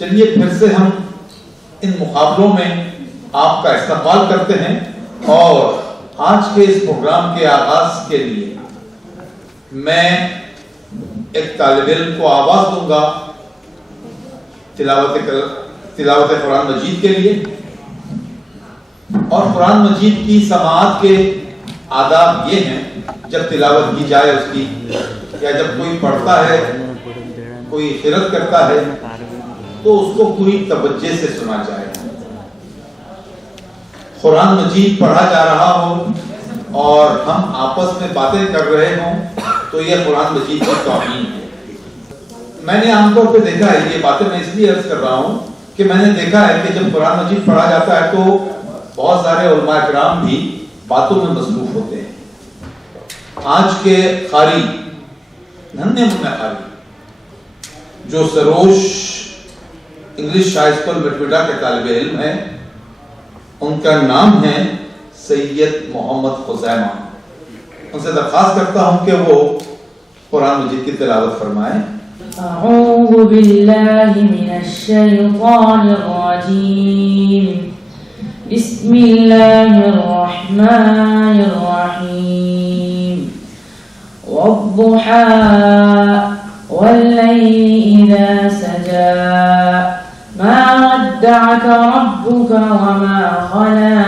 چلیے پھر سے ہم ان مقابلوں میں آپ کا استقبال کرتے ہیں اور آج کے اس پروگرام کے آغاز کے لیے میں ایک طالب علم کو آواز دوں گا تلاوت قرآن مجید کے لیے، اور قرآن مجید کی سماعت کے آداب یہ ہیں جب تلاوت کی جائے اس کی، یا جب کوئی پڑھتا ہے، کوئی قرأت کرتا ہے تو اس کو پوری توجہ سے سنا جائے۔ قرآن مجید پڑھا جا رہا ہو اور ہم آپس میں باتیں کر رہے ہوں تو یہ قرآن مجید کی توہین ہے۔ میں نے عام طور پہ دیکھا ہے، یہ باتیں میں اس لیے عرض کر رہا ہوں کہ میں نے دیکھا ہے کہ جب قرآن مجید پڑھا جاتا ہے تو بہت سارے علماء کرام بھی باتوں میں مصروف ہوتے ہیں۔ آج کے قاری، ننھے منھے قاری جو سروش انگلش ہائی اسکول مٹویڈا کے طالب علم ہیں، ان کا نام ہے سید محمد خزیمہ۔ ان سے درخواست کرتا ہوں کہ وہ قرآن مجید کی تلاوت فرمائیں۔ اعوذ باللہ من الشیطان الرجیم، بسم اللہ الرحمن الرحیم، والضحى والليل إذا سجى ما ودعك ربك وما خلا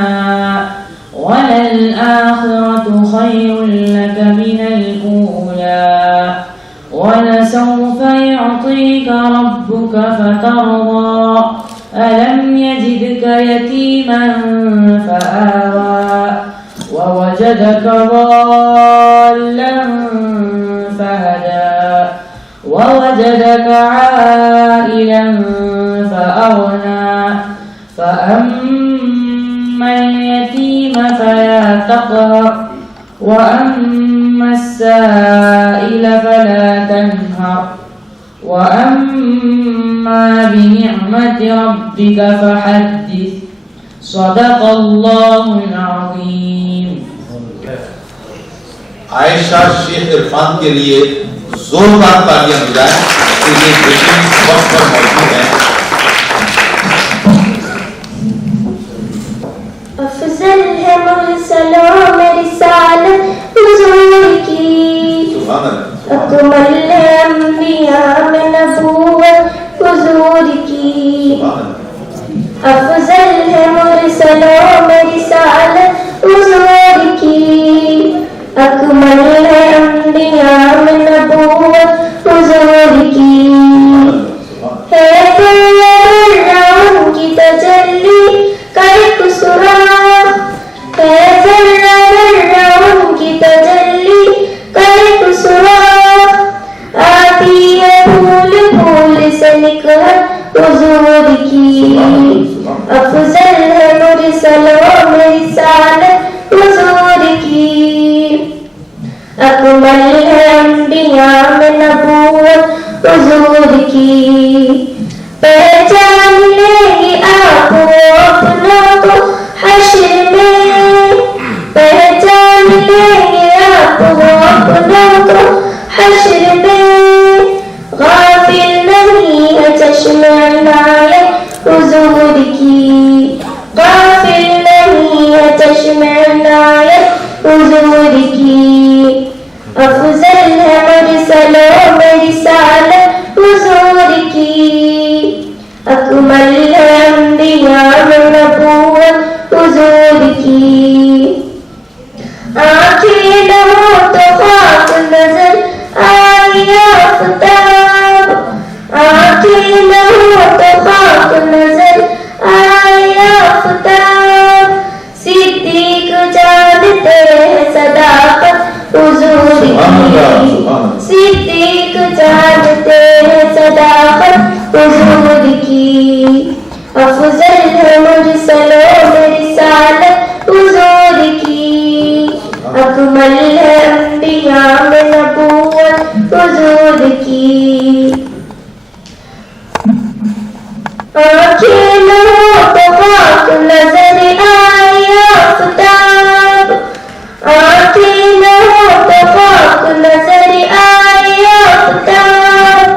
وللآخرة خير لك من الأولى ولسوف يعطيك ربك فترضى ألم يجدك يتيما فآوى ووجدك ضالا فهدى ووجدك عائلا فأغنى فأما اليتيم فلا تقهر وأما السائل فلا تنهر وأما بنعمة ربك فحدث صدق الله العظيم۔ عائشہ شیخ عرفان کے لیے زوردار تالیاں بجائیں کہ یہ بیٹی وقت پر موجود ہیں۔ افضل ہے مرسلوں میں رسالت حضور کی، اکمل ہے انبیاء میں نبوت حضور کی، افضل ہے مرسلوں میں رسالت حضور کی، اکمل ہے انبیاء میں نبوت حضور کی، ہے ذرہ کی تجلی کر سراغ، ہے ذرہ کی تجلی کر سراغ، آتی ہے پھول پھول سے نکل حضور کی، افضل ہے مرسلوں میں رسالت حضور کی، اکمل ہے انبیاء میں نبوت حضور کی، پہچان لیں گے آپ اپنوں کو حشر میں، پہچان لیں گے آپ اپنوں کو حشر میں، غافل نہیں ہے چشم عنایت حضور کی، غافل نہیں ہے چشم عنایت حضور کی، افضل ہے مرسلوں میں رسالت حضور کی، اکمل ہے انبیاء میں نبوت حضور کی، آنکھیں نہ ہو تو خاک نظر آئی آفتاب، آنکھیں نہ ہو تو خاک نظر آئی آفتاب، صدیق جانتے ہیں صداقت حضور کی، صدیق جانتے ہیں صداقت حضور کی، افضل ہے مرسلوں میں رسالت حضور کی، اکمل ہے انبیاء میں نبوت حضور کی، آنکھیں نہ ہو تو خاک نظر آئی آفتاب، آنکھیں نہ ہو تو خاک نظر آئی آفتاب،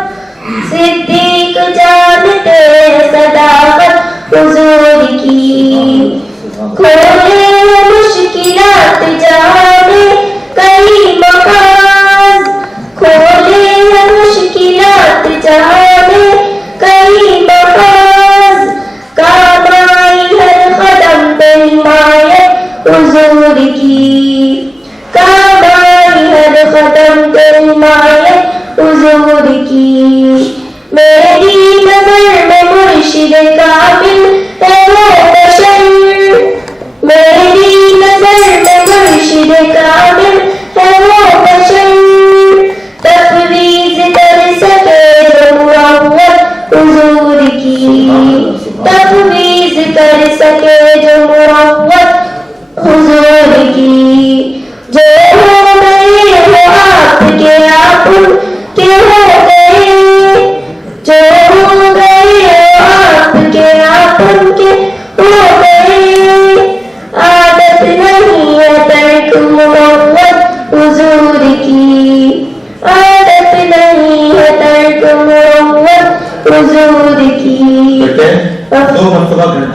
صدیق جانتے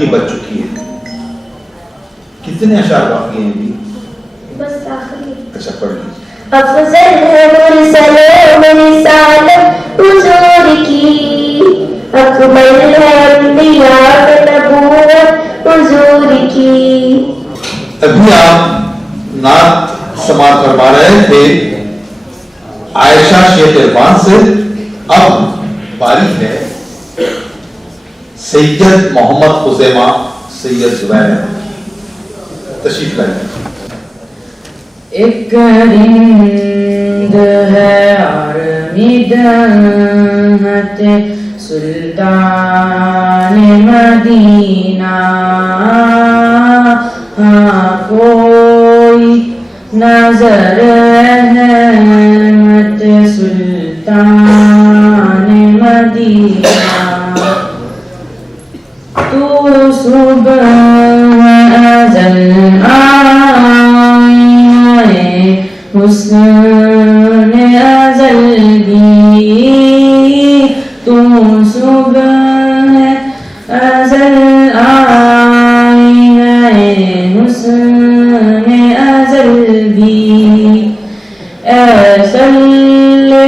کی بچ چکی ہے. کتنے اشعار باقی ہیں ابھی؟ بس آخری. اچھا پڑھ لیجیے. افضل ہے مرسل رسالت حضور کی، اکمل ہے انبیاء نبوت حضور کی. ابھی آپ نعت سماعت فرما رہے تھے عائشہ شیخ عرفان سے. اب باری ہے سید محمد خزیمہ سید زبیر. تشریف لائیں. ایک رند ہے اور مدحت سلطان مدینہ، ہاں کوئی نظر احمد سلطان مدینہ. تو صبح ازل حسن ازل بھی، تو صبح ازل آئی ہے حسن ازل بھی. اے صلی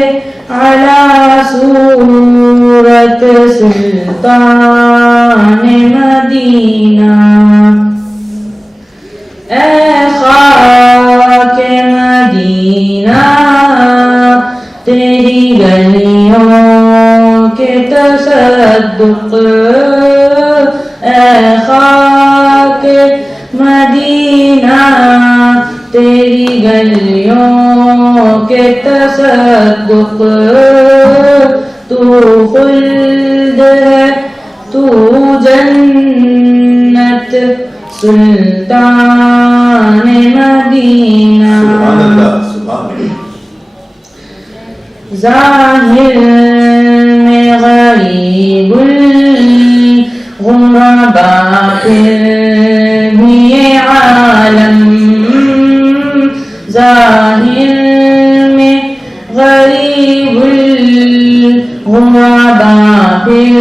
علی صورت سلطان مدینہ، اے خاک مدینہ تیری گلیوں کے تصدق، اے خاک مدینہ تیری گلیوں کے تصدق. تو خلد ہے تو جنت سلطان مدینہ. سبحان اللہ سبحان اللہ. ظاہر میں غریب الغرباء پھر بھی عالم، ظاہر میں غریب الغرباء پھر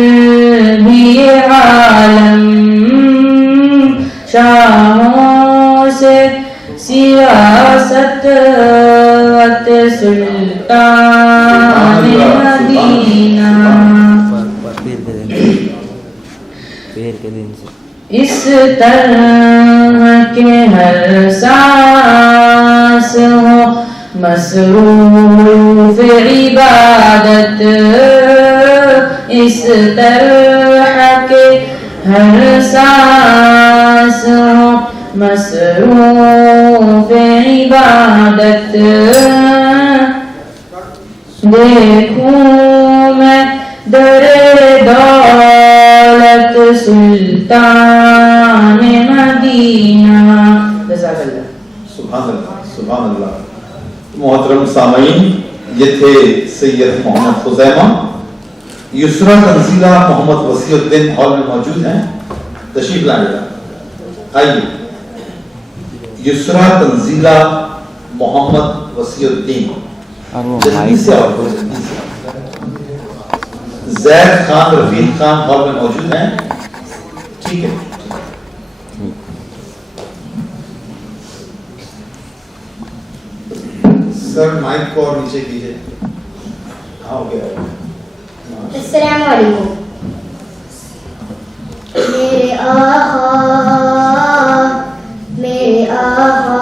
بھی عالم. شاہوں سے سیاست سلطان مدینہ. اس طرح کے ہر سانس ہو مصروف عبادت، اس طرح کے ہر سانس ہو مصروف عبادت. دیکھوں میں در دولت سلطان مدینہ. جزاک اللہ. سبحان اللہ سبحان اللہ. محترم سامعین، یہ تھے سید محمد خزیمہ. یسریٰ تنزیلہ محمد وسیع الدین ہال میں موجود ہیں. تشریف لائیں بیٹا، آئیے. یسریٰ تنزیلہ محمد وسیع الدین، جلدی سے آؤ، جلدی سے. زید خان رفیق خان ہال میں موجود ہیں. ٹھیک ہے. سر مائک کو اور نیچے کیجیے. ہاں ہو گیا. السلام علیکم. میرے آقا میرے آقا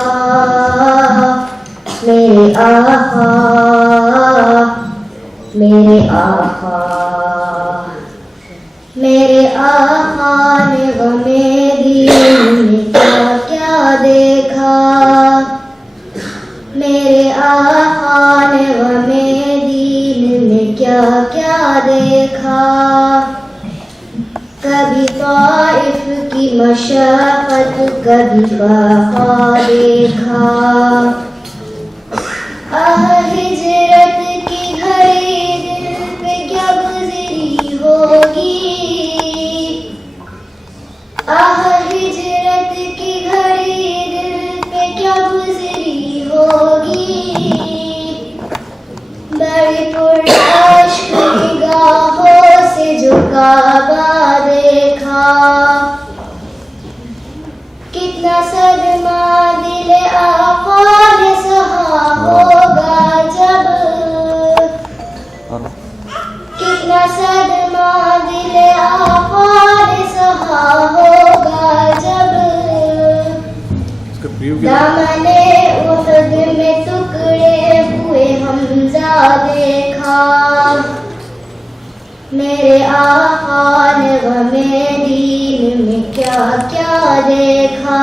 میرے آقا میرے آقا میرے آقا نے غمے دین میں کیا کیا دیکھا، میرے آقا نے غمے دین میں کیا کیا دیکھا. کبھی طائف کی مشقت کبھی فاقہ دیکھا، ہجرت کی گھڑی دل پہ کیا گزری ہوگی، ہجرت کی گھڑی دل پہ کیا گزری ہوگی. بڑی پرعشق نگاہوں سے جو کعبہ دیکھا، کیا دیکھا میرے آقا نے غم دین میں کیا کیا دیکھا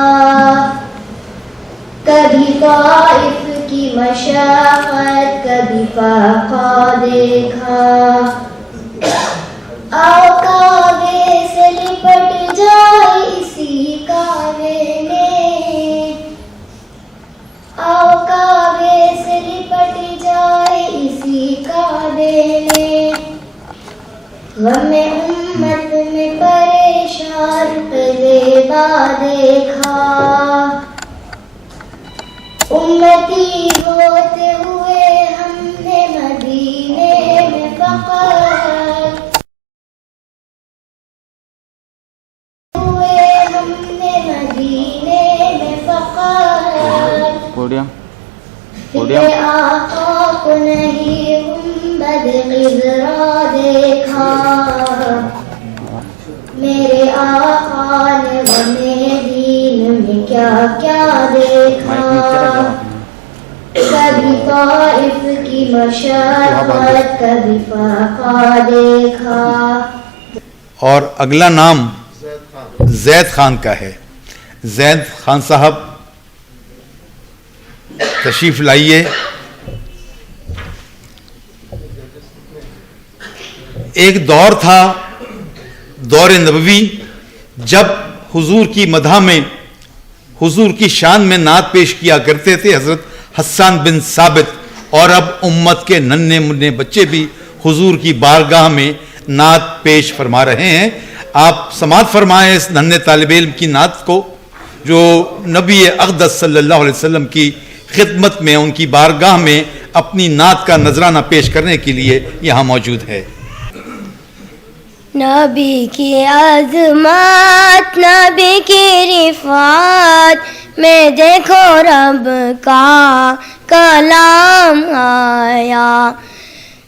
کبھی طائف کی مشقت کبھی فاقہ دیکھا آؤ کعبے سے لپٹ جائے اسی کعبے میں آؤ کعبے سے لپٹ جائے اسی کعبے میں غم امت میں پریشان قلیبہ دیکھا امتی ہوتے ہوئے ہم نے مدینے میں فقط ہوئے ہم نے مدینے میں فقط فکر آقا کو نہیں گنبد خضرا دیکھا میرے آقا نے غم دین میں کیا کیا دیکھا کبھی طائف کی مشقت کبھی فاقہ دیکھا. اور اگلا نام زید خان کا ہے. زید خان صاحب تشریف لائیے. ایک دور تھا دور نبوی جب حضور کی مدح میں حضور کی شان میں نعت پیش کیا کرتے تھے حضرت حسان بن ثابت, اور اب امت کے ننھے منھے بچے بھی حضور کی بارگاہ میں نعت پیش فرما رہے ہیں. آپ سماعت فرمائیں اس ننھے طالب علم کی نعت کو جو نبی اقدس صلی اللہ علیہ وسلم کی خدمت میں ان کی بارگاہ میں اپنی نعت کا نذرانہ پیش کرنے کے لیے یہاں موجود ہے. نبی کی عظمت نبی کی رفعت میں دیکھو رب کا کلام آیا.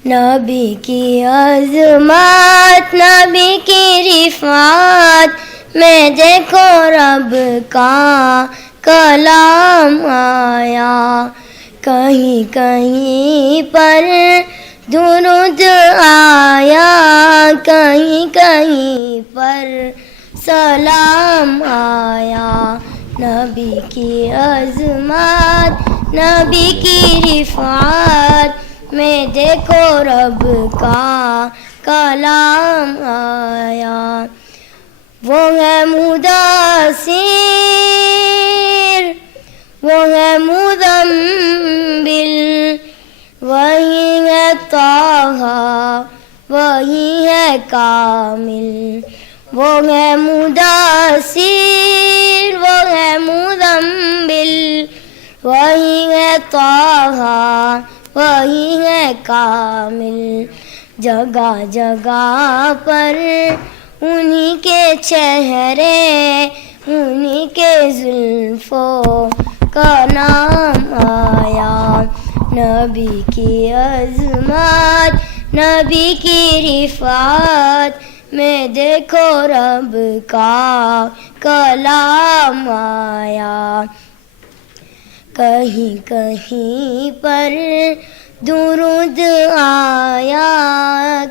نبی کی عظمت نبی کی رفعت میں دیکھو رب کا کلام آیا. کہیں کہیں پر درود آیا کہیں کہیں پر سلام آیا. نبی کی عظمت نبی کی رفعت میں دیکھو رب کا کلام آیا. وہ ہے مدثر وہ ہے مزمل وہی ہے طہ وہی ہے کامل. وہ ہے مدثر وہ ہے مزمل وہی ہے طہ وہی ہے کامل. جگہ جگہ پر انہی کے چہرے انہی کے زلفوں کا نام آیا. نبی کی عظمت نبی کی رفعت میں دیکھو رب کا کلام آیا. کہیں کہیں پر درود آیا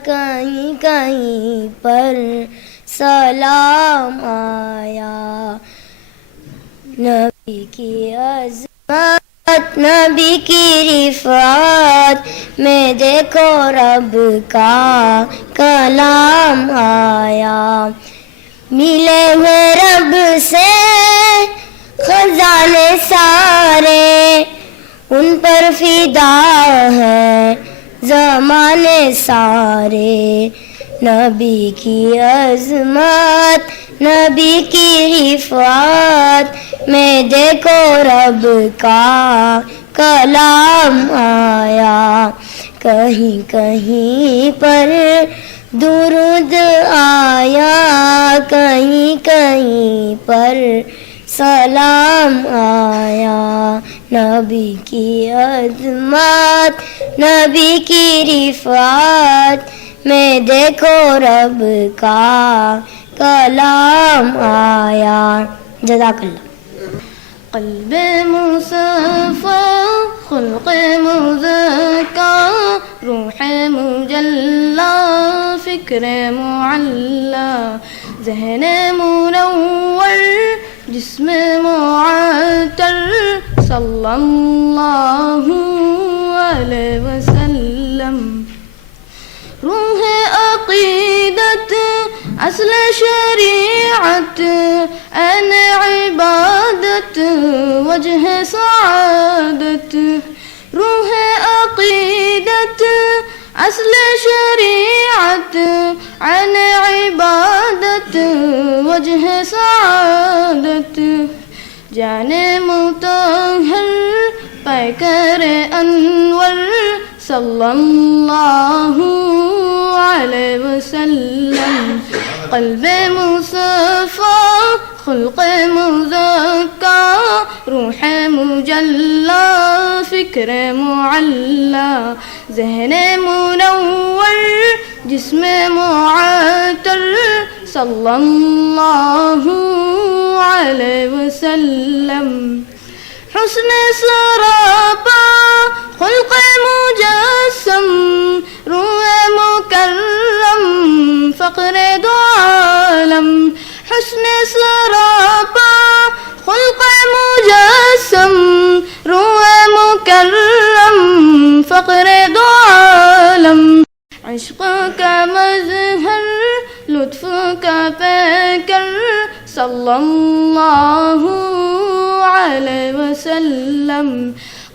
کہیں کہیں پر سلام آیا. نبی کی عظمت نبی کی رفعت میں دیکھو رب کا کلام آیا. ملے ہیں رب سے خزانے سارے ان پر فدا ہے زمانے سارے. نبی کی عظمت نبی کی رفعت میں دیکھو رب کا کلام آیا. کہیں کہیں پر درود آیا کہیں کہیں پر سلام آیا. نبی کی عظمت نبی کی رفعت میں دیکھو رب کا کلام آیا. جزاک اللہ. قلب مصفى خلق مزكى فکر معلا ذہن منور جسم معطر صلی اللہ علیہ وسلم روح عقیدت اصل شریعت عین عبادت وجہ سعادت روح عقیدت اصل شریعت عین عبادت وجہ سعادت جان مطہر پیکر انور صلی اللہ علیہ وسلم قلب مصفی خلق مزکا روح مجلا فکر معلا ذہن منور جسم معطر صلی اللہ علیہ وسلم حسن سراپا خلق مجسم روح مکرم فقر دو عالم حسن سراپا خلق مجسم روح مکرم فقر دو عالم عشق کا مظہر لطف کا پیکر صلی اللہ علیہ وسلم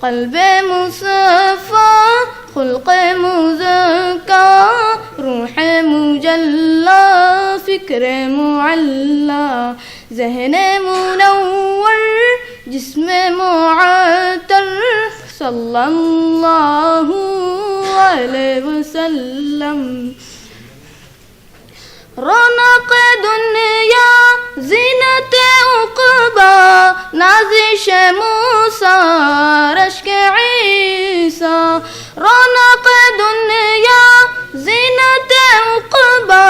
قلب مصفی خلق مزکا روح مجلا فکر معلا ذہن منور جسم معطر صلی اللہ علیہ وسلم رونق دنیا زینت عقبا نازش موسیٰ رشک عیسیٰ رونق دنیا زینت عقبا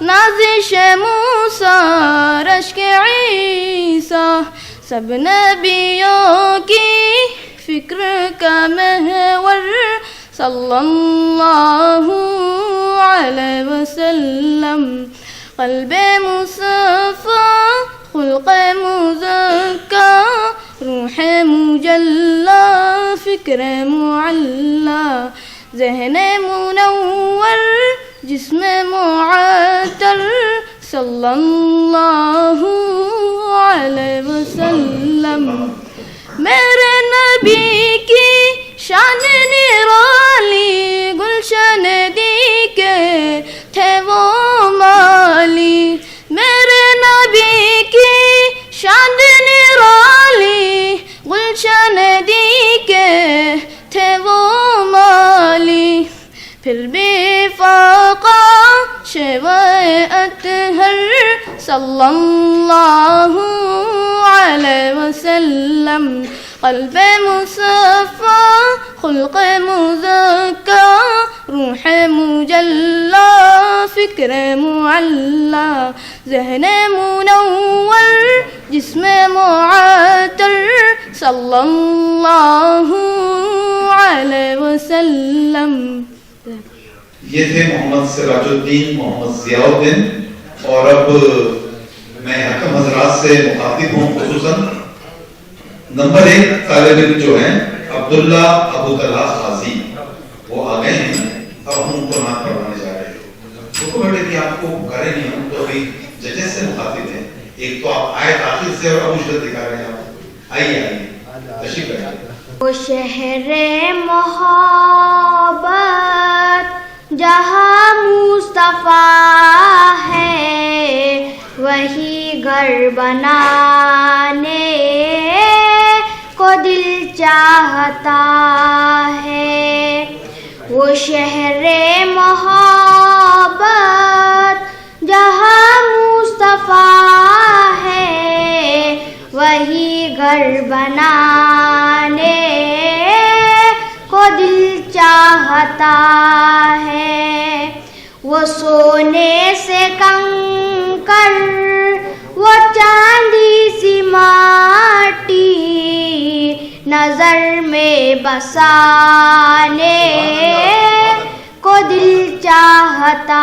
نازش موسیٰ رشک عیسیٰ سب نبیوں کی فکر کا محور صلی اللہ علیہ وسلم قلب مصفی خلق مزکا روح مجلا فکر معلا ذہن منور جسم معطر صلی اللہ علیہ وسلم میرے نبی کی شان نرالی گلشن دی کے تھے وہ مالی میرے نبی کی شان نرالی گلشن دی کے تھے وہ مالی پھر بھی فاقہ شیوہ اطہر صلی اللہ علیہ وسلم قلب مصفی خلق مزکا روح مجلا فکر معلا ذہن منور جسم معطر صلی اللہ علیہ وسلم. یہ تھے محمد سراج الدین محمد ضیاء الدین. اور اب میں حکم حضرات سے مخاطب ہوں. خصوصاً نمبر 1 طالب علم جو ہیں عبداللہ ابو طلحہ قاضی وہ آ گئے ہیں. اب ہم ان کو نعت پڑھوانے جا رہے ہیں. تو بیٹے کہ آپ کو پکارے نہیں ہوں تو ابھی ججز سے مخاطب ہیں. ایک تو آپ آئے آخر سے اور اب مشکل دکھا رہے ہیں. آپ آئیے تشریف لائیے. وہ شہر محبت جہاں مصطفیٰ ہے وہی گھر بنانے کو دل چاہتا ہے. وہ شہر محبت جہاں مصطفیٰ ہے وہی گھر بنانے کو دل چاہتا ہے. وہ سونے سے کنکر وہ چاندی سی ماٹی نظر میں بسانے کو دل چاہتا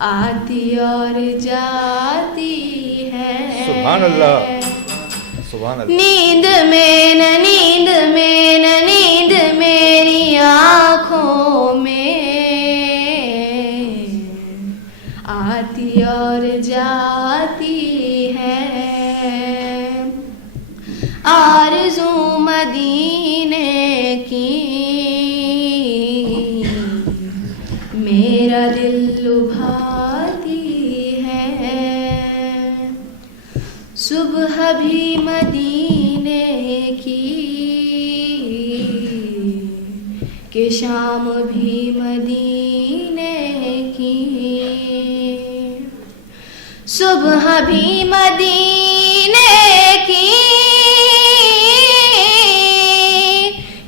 آتی اور جاتی ہے. سبحان اللہ سبحان اللہ. نیند میں نہ نیند میں نہ نیند میری آنکھوں میں آتی اور جاتی ہے. آرزو مدینے کی میرا دل لبھاتی ہے. صبح بھی مدینے کی کہ شام بھی مدینے کی. صبح بھی مدینے کی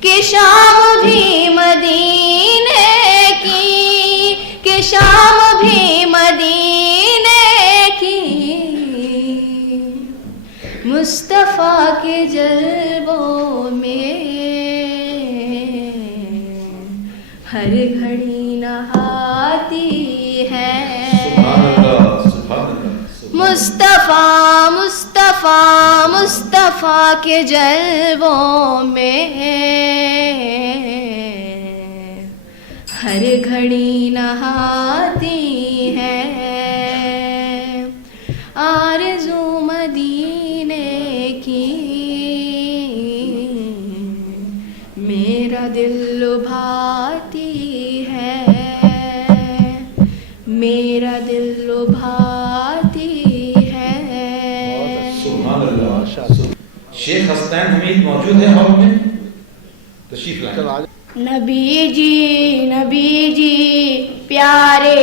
کہ شام بھی مدینے کی کہ شام بھی مدینے کی. مصطفیٰ کے جلووں میں ہر گھڑی نہاتی ہے. مصطفیٰ مصطفیٰ مصطفیٰ کے جلووں میں ہر گھڑی نہاتی ہے. آرزو مدینے کی میرا دل لبھاتی ہے. میرا دل لبھاتی ہے. شیخ حسنین حمید موجود ہیں ہال میں, تشریف لائیں. نبی جی پیارے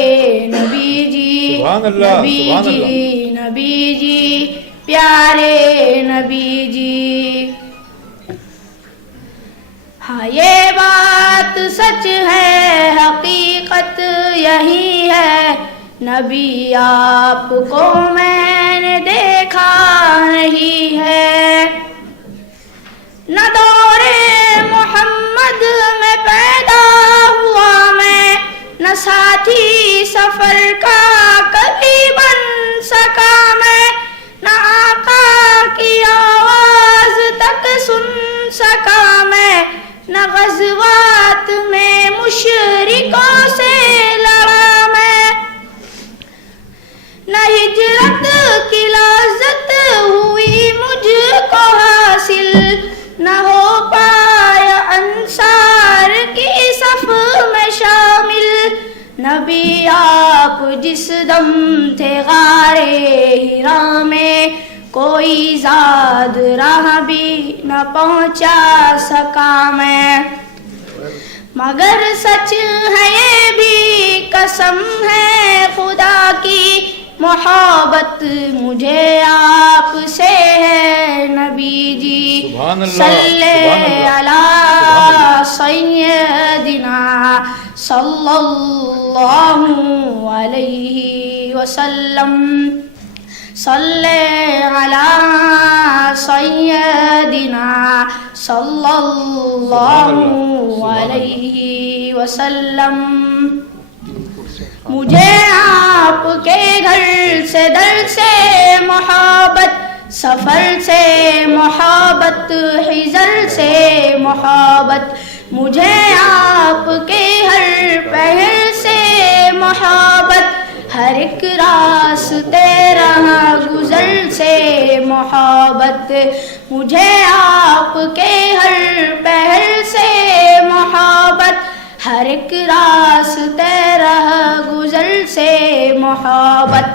نبی جی. سبحان اللہ نبی سبحان جی اللہ. نبی جی پیارے نبی جی. ہاں یہ بات سچ ہے حقیقت یہی ہے. نبی آپ کو میں نے دیکھا نہیں ہے. نہ دور محمد میں پیدا ہوا میں, نہ ساتھی سفر کا کبھی بن سکا میں, نہ آقا کی آواز تک سن سکا میں, نہ غزوات میں مشرکوں سے لڑا میں, نہ ہجرت کی لذت ہوئی مجھ کو حاصل, نہ ہو پایا انصار کی صف میں شامل. نبی آپ جس دم تھے غارے ہرا میں, کوئی زاد راہ بھی نہ پہنچا سکا میں. مگر سچ ہے یہ بھی قسم ہے خدا کی, محبت مجھے آپ سے ہے نبی جی. سبحان اللہ صلی علی سیدنا صلی اللہ علیہ وسلم. صلی علی سیدنا صلی اللہ علیہ وسلم. مجھے آپ کے گھر سے در سے محبت, سفر سے محبت, حضر سے محبت. مجھے آپ کے ہر پہر سے محبت, ہر ایک راستے راہ گزر سے محبت. مجھے آپ کے ہر پہر سے محبت, ہر ایک راستے راہ گزر سے محبت.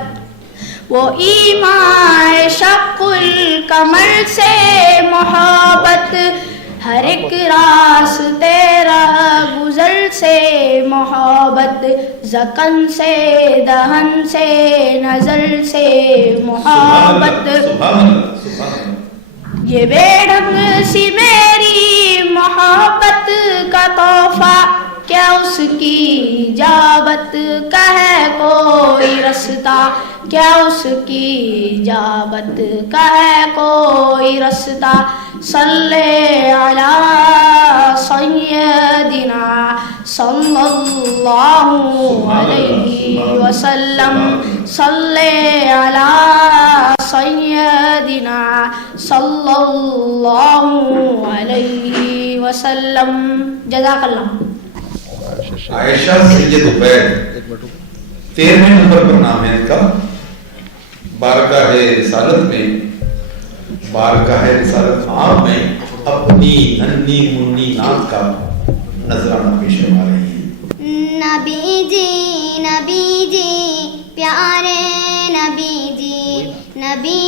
وہ ایمان شق القمر سے محبت, ہر ایک راستے راہ گزر سے محبت. زکن سے دہن سے نظر سے محبت. یہ بے ڈھنگ سی میری محبت کا تحفہ, کیا اس کی اجابت کا ہے کوئی رستہ, کیا اس کی اجابت کا ہے کوئی رستہ. صلی علی سیدنا صلی اللہ علیہ وسلم صلی علی سیدنا صلی اللہ علیہ وسلم. جزاک اللہ. عائشہ سید عبید 13 نمبر پر نام ہے ان کا. بارگاہ رسالت میں، بارگاہ رسالت عام میں اپنی ننھی منی نعت کا نذرانہ پیش کروا رہی ہیں. نبی جی پیارے نبی جی، نبی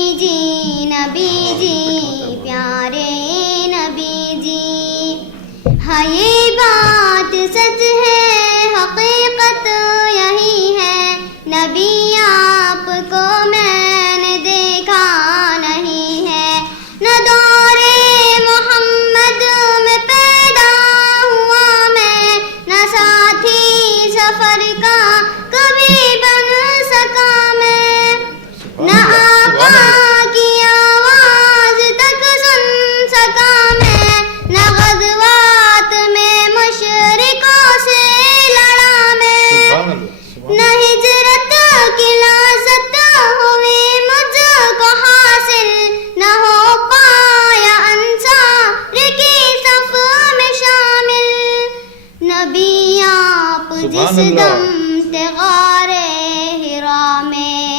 جی پیارے نبی جی. ہاں یہ بات سچ ہے، حقیقت یہی ہے، نبی آپ کو میں نے دیکھا نہیں ہے. نہ دورے محمد میں پیدا ہوا میں، نہ ساتھی سفر کا کبھی بن سکا میں، نہ آقا کی آواز تک سن سکا میں، نہ غزوات میں مشرکوں سے لڑا میں، نہ ہجرت کی لذت ہوئی مجھ کو حاصل، نہ ہو پایا انصار کی صف میں شامل. نبی آپ جس دم غارِ حرا میں،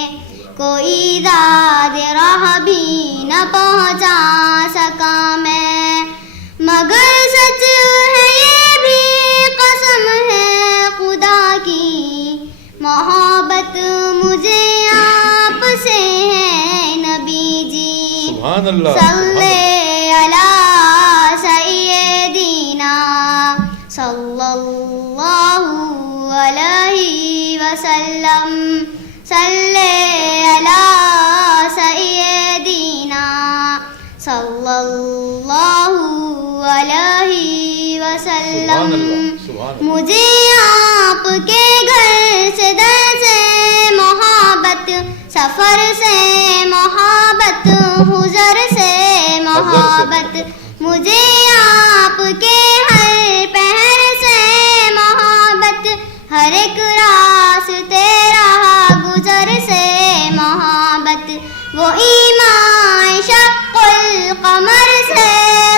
کوئی داد راہ بھی نہ پہنچا سکا میں، مگر سچ ہے یہ بھی قسم ہے خدا کی، محبت مجھے آپ سے ہے نبی جی. سبحان اللہ. صلی علی سیدنا صلی اللہ علیہ وسلم، صلی علی سیدنا صلی اللہ علیہ وسلم. مجھے آپ کے گھر سے در سے محبت، سفر سے محبت، حضر سے محبت، مجھے آپ کے ہر پہر سے محبت، ہر ایک راستے راہ گزر سے محبت، وہ ایمان شق القمر سے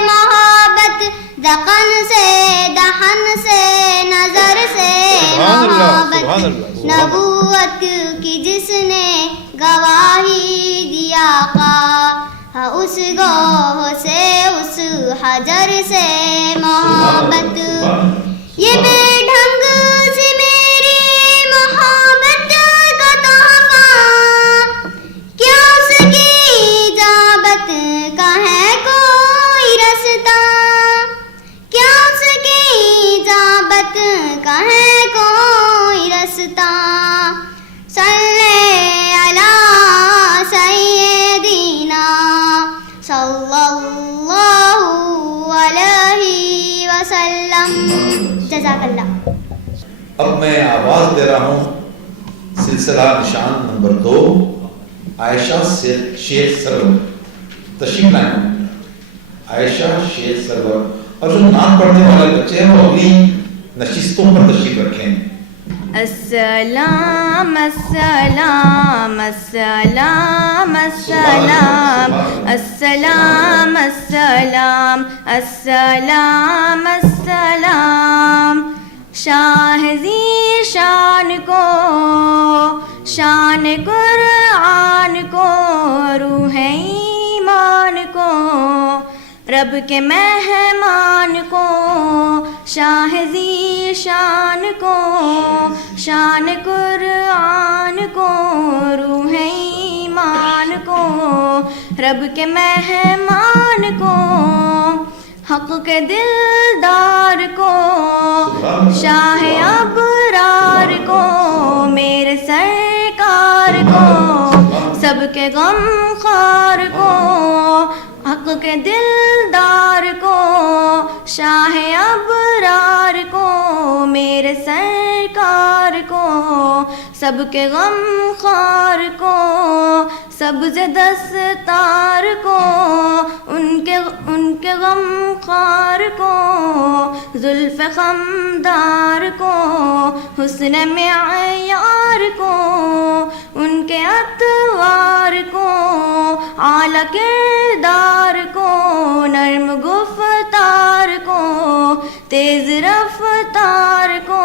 محبت، دقن سے دہن سے نظر سے محبت، نبوت کی جس نے گواہی دیا کا، اس گوہ سے اس حجر سے محبت. یہ بے ڈھنگ سی میری محبت کا تحفہ، کیا اس کی اجابت کا ہے کوئی رستہ، کیا اس کی اجابت کا ہے کوئی رستہ. صلی علی سیدنا صلی اللہ علیہ وسلم. جزاک اللہ. اب میں آواز دے رہا ہوں سلسلہ نشان نمبر 2 عائشہ شیخ سرور. تشریف لائیں عائشہ شیخ سرور. اور جو نام پڑھنے والے بچے ہیں وہ اگلی نشستوں پر تشریف رکھیں. السلام السلام السلام السلام السلام السلام السلام السلام. شاہ ذی شان کو، شان قرآن کو، روح ایمان کو، رب کے مہمان کو، شاہ ذی شان کو، شان قرآن کو، روح ایمان کو، رب کے مہمان کو، حق کے دلدار کو، شاہ ابرار کو، میرے سرکار کو، سب کے غم خار کو، حق کے دلدار کو، شاہ ابرار کو، میرے سرکار کو، سب کے غم خار کو، سبز دستار کو، ان کے غم خار کو، زلف خمدار کو، حسن معیار اعلیٰ کردار کو، نرم گفتار کو، تیز رفتار کو،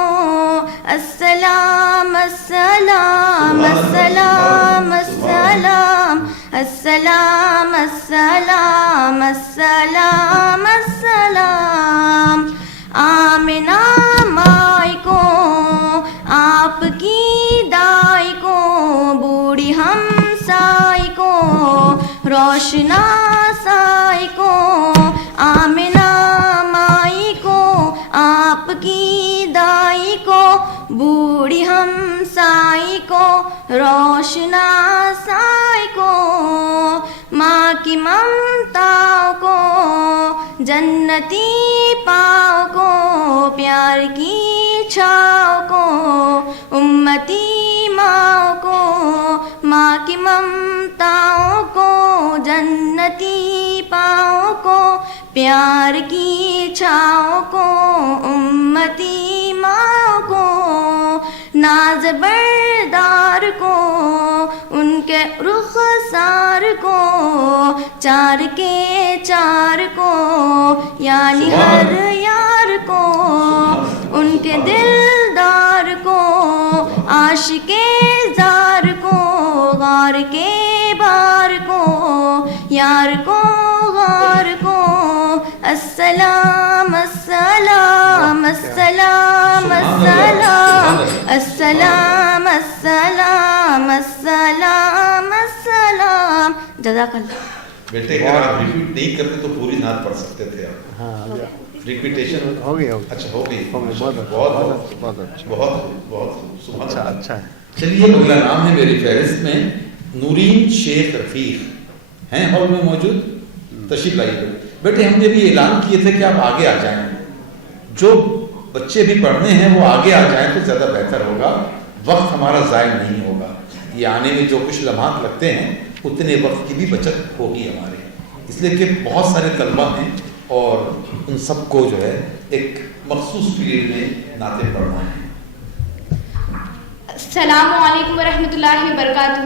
السلام السلام السلام السلام السلام السلام السلام السلام. آمنہ مائی کو، آپ کی دائی کو، بوڑھی ہمسائی کو، روشنا سائی کو، آمنہ مائی کو، آپ کی دائی کو، بوڑھی ہمسائی کو، روشنا سائی کو، ماں کی ممتا کو، جنتی پاؤ کو، پیار کی چھاؤ کو، امتی ماں کو، ماں کی ممتاؤں کو، جنتی پاؤں کو، پیار کی چھاؤں کو، امتی ماں کو، ناز بردار کو، ان کے رخسار کو، چار کے چار کو، یعنی ہر یار کو، ان کے دلدار کو، عاشق زار کو، غار کے بار کو، یار کو غار کو، السلام السلام السلام السلام السلام السلام السلام السلام. جزاک اللہ. بیٹے اگر آپ ریپیٹ نہیں کرتے تو پوری نعت پڑھ سکتے تھے آپ. ریپیٹیشن ہو گئی. اچھا ہو گئی. بہت اچھا ہے. چلیے اگلا نام ہے میری فہرست میں نورین شیخ رفیق. ہیں ہال میں موجود؟ تشریف لائیے. بیٹے ہم نے بھی اعلان کیے تھے کہ آپ آگے آ جائیں. جو بچے بھی پڑھنے ہیں وہ آگے آ جائیں تو زیادہ بہتر ہوگا. وقت ہمارا ضائع نہیں ہوگا. یہ آنے میں جو کچھ لمحات لگتے ہیں اتنے وقت کی بھی بچت ہوگی ہمارے. اس لیے کہ بہت سارے طلبہ ہیں اور ان سب کو جو ہے ایک مخصوص پیریڈ میں نعتیں پڑھنا ہے. السلام علیکم ورحمۃ اللہ وبرکاتہ.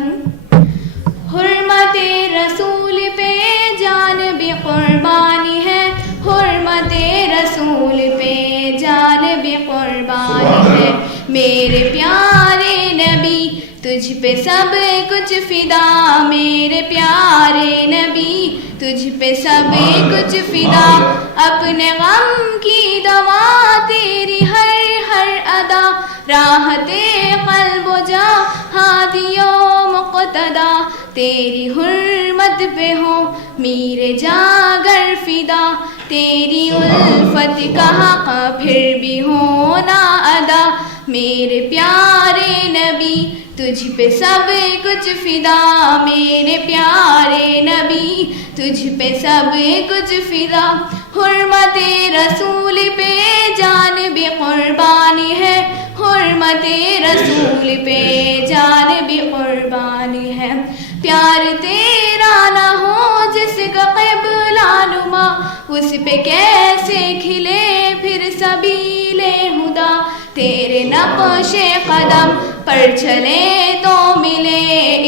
حرمت رسول پہ جان بھی قربانی ہے، حرمت رسول پہ جان بھی قربانی ہے. میرے پیارے نبی تجھ پہ سب کچھ فدا، میرے پیارے نبی تجھ پہ سب کچھ فدا. اپنے غم کی دوا تیری ہر ہر ادا، راحت قلب و جاں ہادی و مقتدا. تیری حرمت پہ ہو میرے جاگر فدا، تیری الفت کا حق پھر بھی ہونا ادا. میرے پیارے نبی تجھ پہ سب کچھ فدا، میرے پیارے نبی تجھ پہ سب کچھ فدا. حرمت رسول پہ جان بھی قربانی ہے، حرمت رسول پہ جان بھی قربانی ہے. پیار تیرا نہ ہو جس کا قبلہ نما، اس پہ کیسے کھلے پھر سبیل ہدا. تیرے نقش قدم پر چلے تو ملے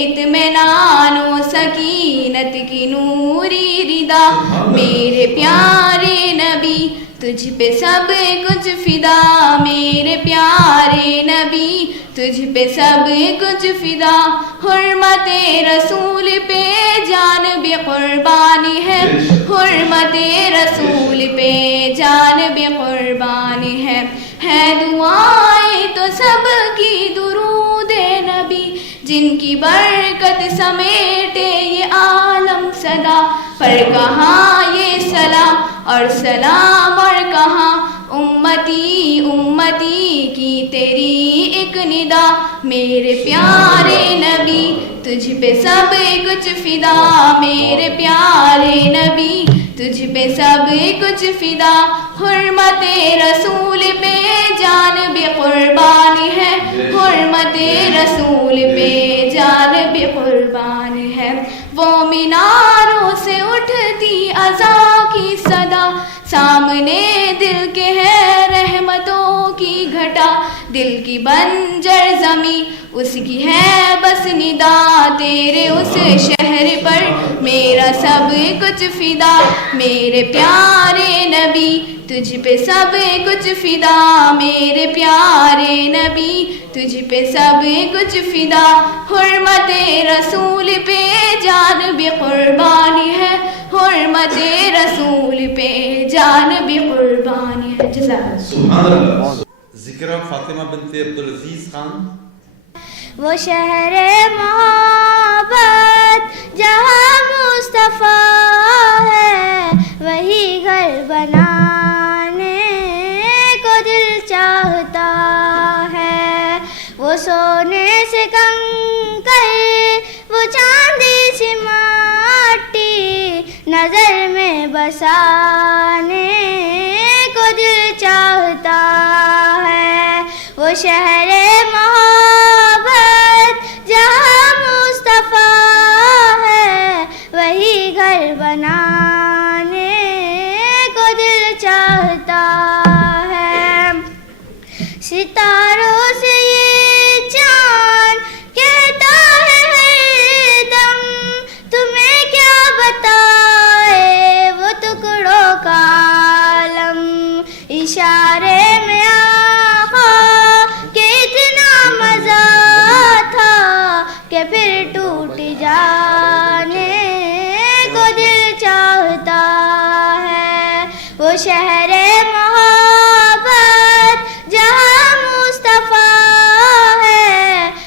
اطمینان و سکینت کی نوری ردا. میرے پیارے نبی تجھ پہ سب کچھ فدا، میرے پیارے نبی تجھ پہ سب کچھ فدا. حرمت رسول پہ جان بھی قربانی ہے، حرمت رسول پہ جان بھی قربانی ہے. دعائیں تو سب کی درود نبی، جن کی برکت سمیٹے یہ عالم صدا. پر کہاں یہ سلام اور سلام اور کہاں امتی امتی کی تیری ایک ندا. میرے پیارے نبی تجھ پہ سب کچھ فدا، میرے پیارے نبی تجھ پہ سب کچھ فدا. حرمت رسول پہ جان بھی قربانی ہے، حرمت رسول پہ جان بھی قربانی ہے. وہ میناروں سے اٹھتی اذان کی صدا، سامنے دل کے ہے رحمتوں کی گھٹا. دل کی بنجر زمیں اس کی ہے بس ندا، تیرے اس شہر پر میرا سب کچھ فدا، میرے پیارے نبی تجھ پہ سب کچھ فدا، میرے پیارے نبی تجھ پہ سب کچھ فدا، حرمت رسول پہ جان بھی قربانی ہے، حرمت رسول پہ جان بھی قربانی ہے. جزاک اللہ. سبحان اللہ. ذکر فاطمہ بنت عبدالعزیز خان. وہ شہر محبت جہاں مصطفیٰ ہے، وہی گھر بنانے کو دل چاہتا ہے، وہ سونے سے کنکر وہ چاندی سی مٹی نظر میں بسانے کو دل چاہتا ہے، وہ شہر محبت جہاں مصطفیٰ ہے، وہی گھر بنانے کو دل چاہتا ہے. ستاروں سے یہ چاند کہتا ہے ہر دم، تمہیں کیا بتائے وہ ٹکڑوں کا عالم، اشارے میں آقا کہ اتنا مزہ تھا کہ پھر ٹوٹ جانے کو دل چاہتا ہے، وہ شہر محبت جہاں مصطفیٰ ہے،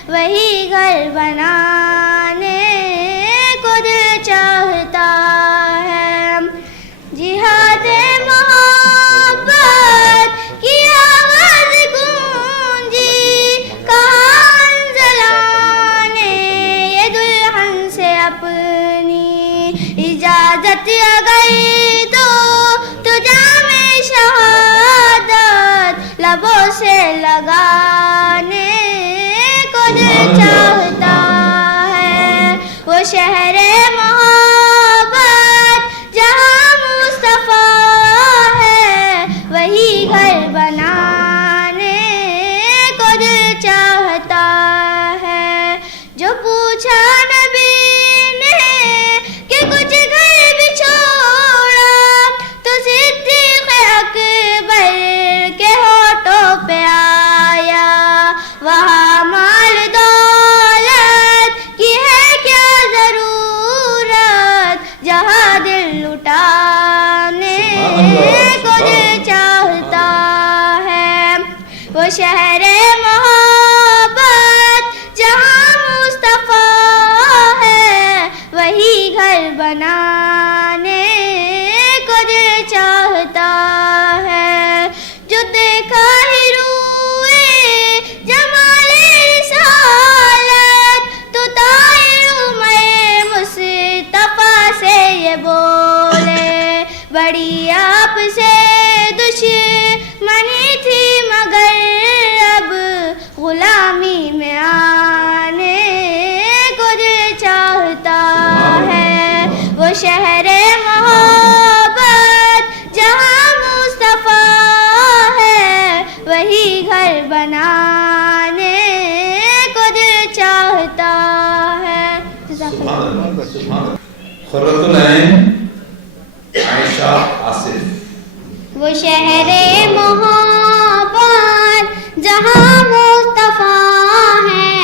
وہی گھر بنانے کو دل چاہتا ہے. جہاد محبت کی آواز گونجی کہاں انزلانے یہ دلہن سے اپنی اجازت اگر تو جام شہادت لبوں سے لگانے کو دل چاہتا ہے، وہ شہر محبت جہاں مصطفیٰ ہے، وہی گھر بنانے کو دل چاہتا ہے. جو پوچھا نبی نے کہ کچھ گھر بھی چھوڑا تو صدیق اکبر کے ہونٹوں پہ آیا، وہاں مال دولت کی ہے کیا ضرورت، جہاں دل لٹانے کو دل چاہتا ہے، وہ شہر محبت جہاں مصطفیٰ ہے، وہی گھر بنانے کو دل چاہتا ہے. جو دیکھا ہی روئے جمال رسالت تو طاہر عمر مصطفیٰ سے یہ بولے، بڑی آپ سے دشمنی تھی مگر اب غلامی میں آنے کو دل چاہتا ہے، وہ شہر محبت جہاں مصطفیٰ ہے، وہی گھر بنانے کو دل چاہتا ہے. سبحان اللہ. سبحان اللہ. قرۃ العین عائشہ آصف. وہ شہر محبت جہاں مصطفیٰ ہے،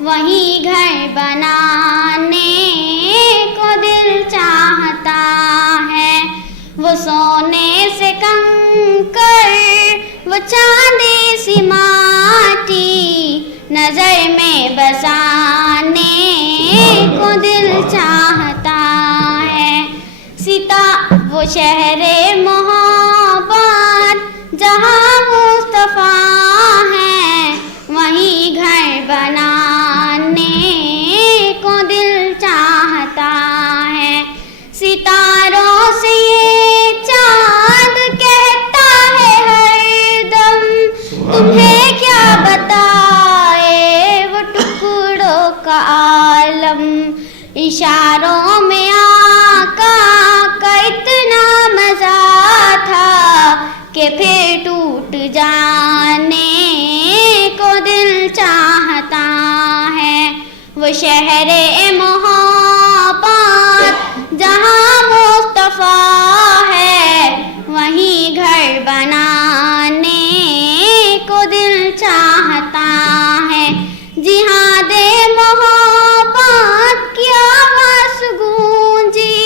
وہی گھر بنانے کو دل چاہتا ہے، وہ سونے سے کنکر وہ چاندی سی مٹی نظر میں بسانے کو دل چاہتا ہے. وہ شہر محبت جہاں مصطفیٰ ہے، وہیں گھر بنانے کو دل چاہتا ہے. ستاروں سے یہ چاند کہتا ہے ہر دم، تمہیں کیا بتائے وہ ٹکڑوں کا عالم، اشاروں میں آقا کا اتنا مزہ تھا کہ پھر ٹوٹ جانے وہ شہر محبت جہاں مصطفیٰ ہے وہیں گھر بنانے کو دل چاہتا ہے. جہاد محبت کی آواز گونجی,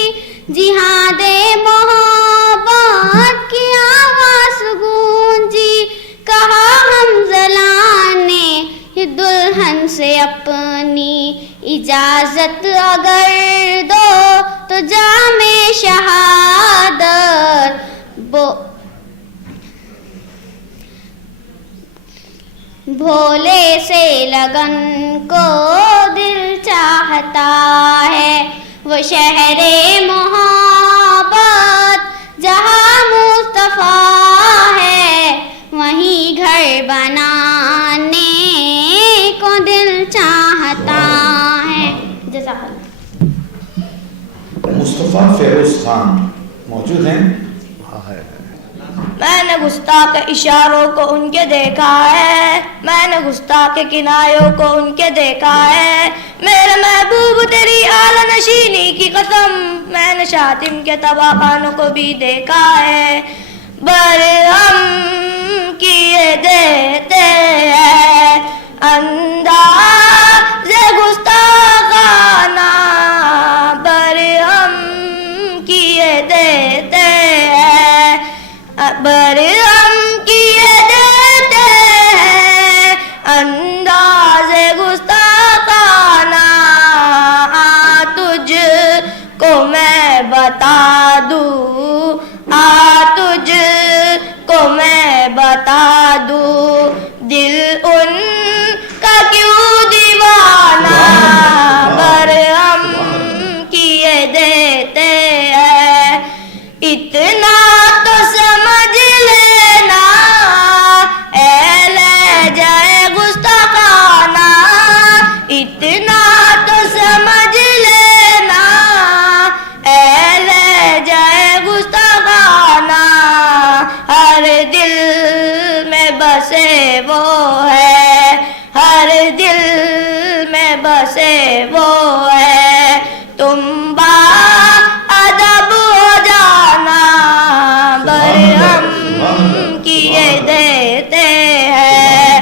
جہاد محبت کی آواز گونجی, کہا حنظلہ نے دلہن سے اپنی اجازت اگر دو تو جام شہادت بھولے سے لگن کو دل چاہتا ہے. وہ شہر محبت جہاں مصطفیٰ ہے وہیں گھر بنانے کو دل چاہتا ہے. جزاک اللہ. مصطفیٰ فیروز خان موجود ہیں؟ میں نے گستاخ اشاروں کو ان کے دیکھا ہے, میں نے گستاخ کنایوں کو ان کے دیکھا ہے. میرے محبوب تیری اعلیٰ نشینی کی قسم میں نے شاطم کے تباہ خانوں کو بھی دیکھا ہے. برہم کیے دیتے ہیں انداز گستاخانہ, برہم کیے دیتے ہیں, برہم کیے دیتے ہیں انداز گستاخانہ. تجھ کو میں بتا دوں, تجھ کو میں بتا دوں دل ان کا کیوں دیوانہ. برہم کیے دیتے ہیں اتنا تو سمجھ لینا اے لہجۂ گستاخانہ, اتنا تو سمجھ لینا اے لہجۂ گستاخانہ. ہر دل میں بسے وہ ہے, ہر دل میں بسے وہ ہے, تم با ادب ہو جانا. برہم کیے دیتے ہیں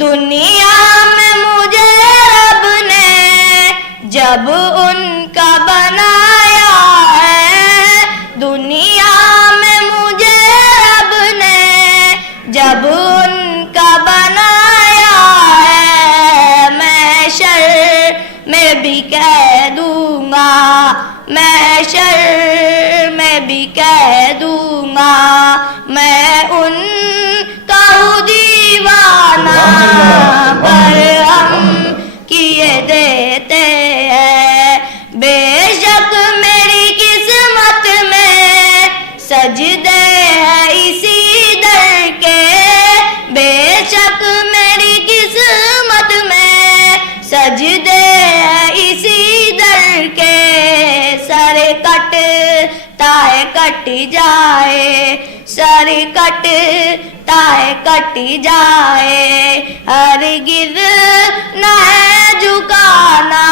دنیا میں مجھے رب نے جب ان کا بنایا ہے, دنیا میں مجھے رب نے جب ان کا بنایا ہے. میں شر میں بھی کہہ دوں گا, میں شر میں بھی کہہ دوں گا, میں ان کا ہوں دیوانہ. برہم کیے دیتے ہیں بے شک میری قسمت میں سجدے ہیں اسی در کے, بے شک میری قسمت میں سجدے ہیں اسی در کے. سر کٹتا ہے کٹ جائے, سر کٹتا ہے کٹ جائے, ہرگز نہ ہے جھکانا.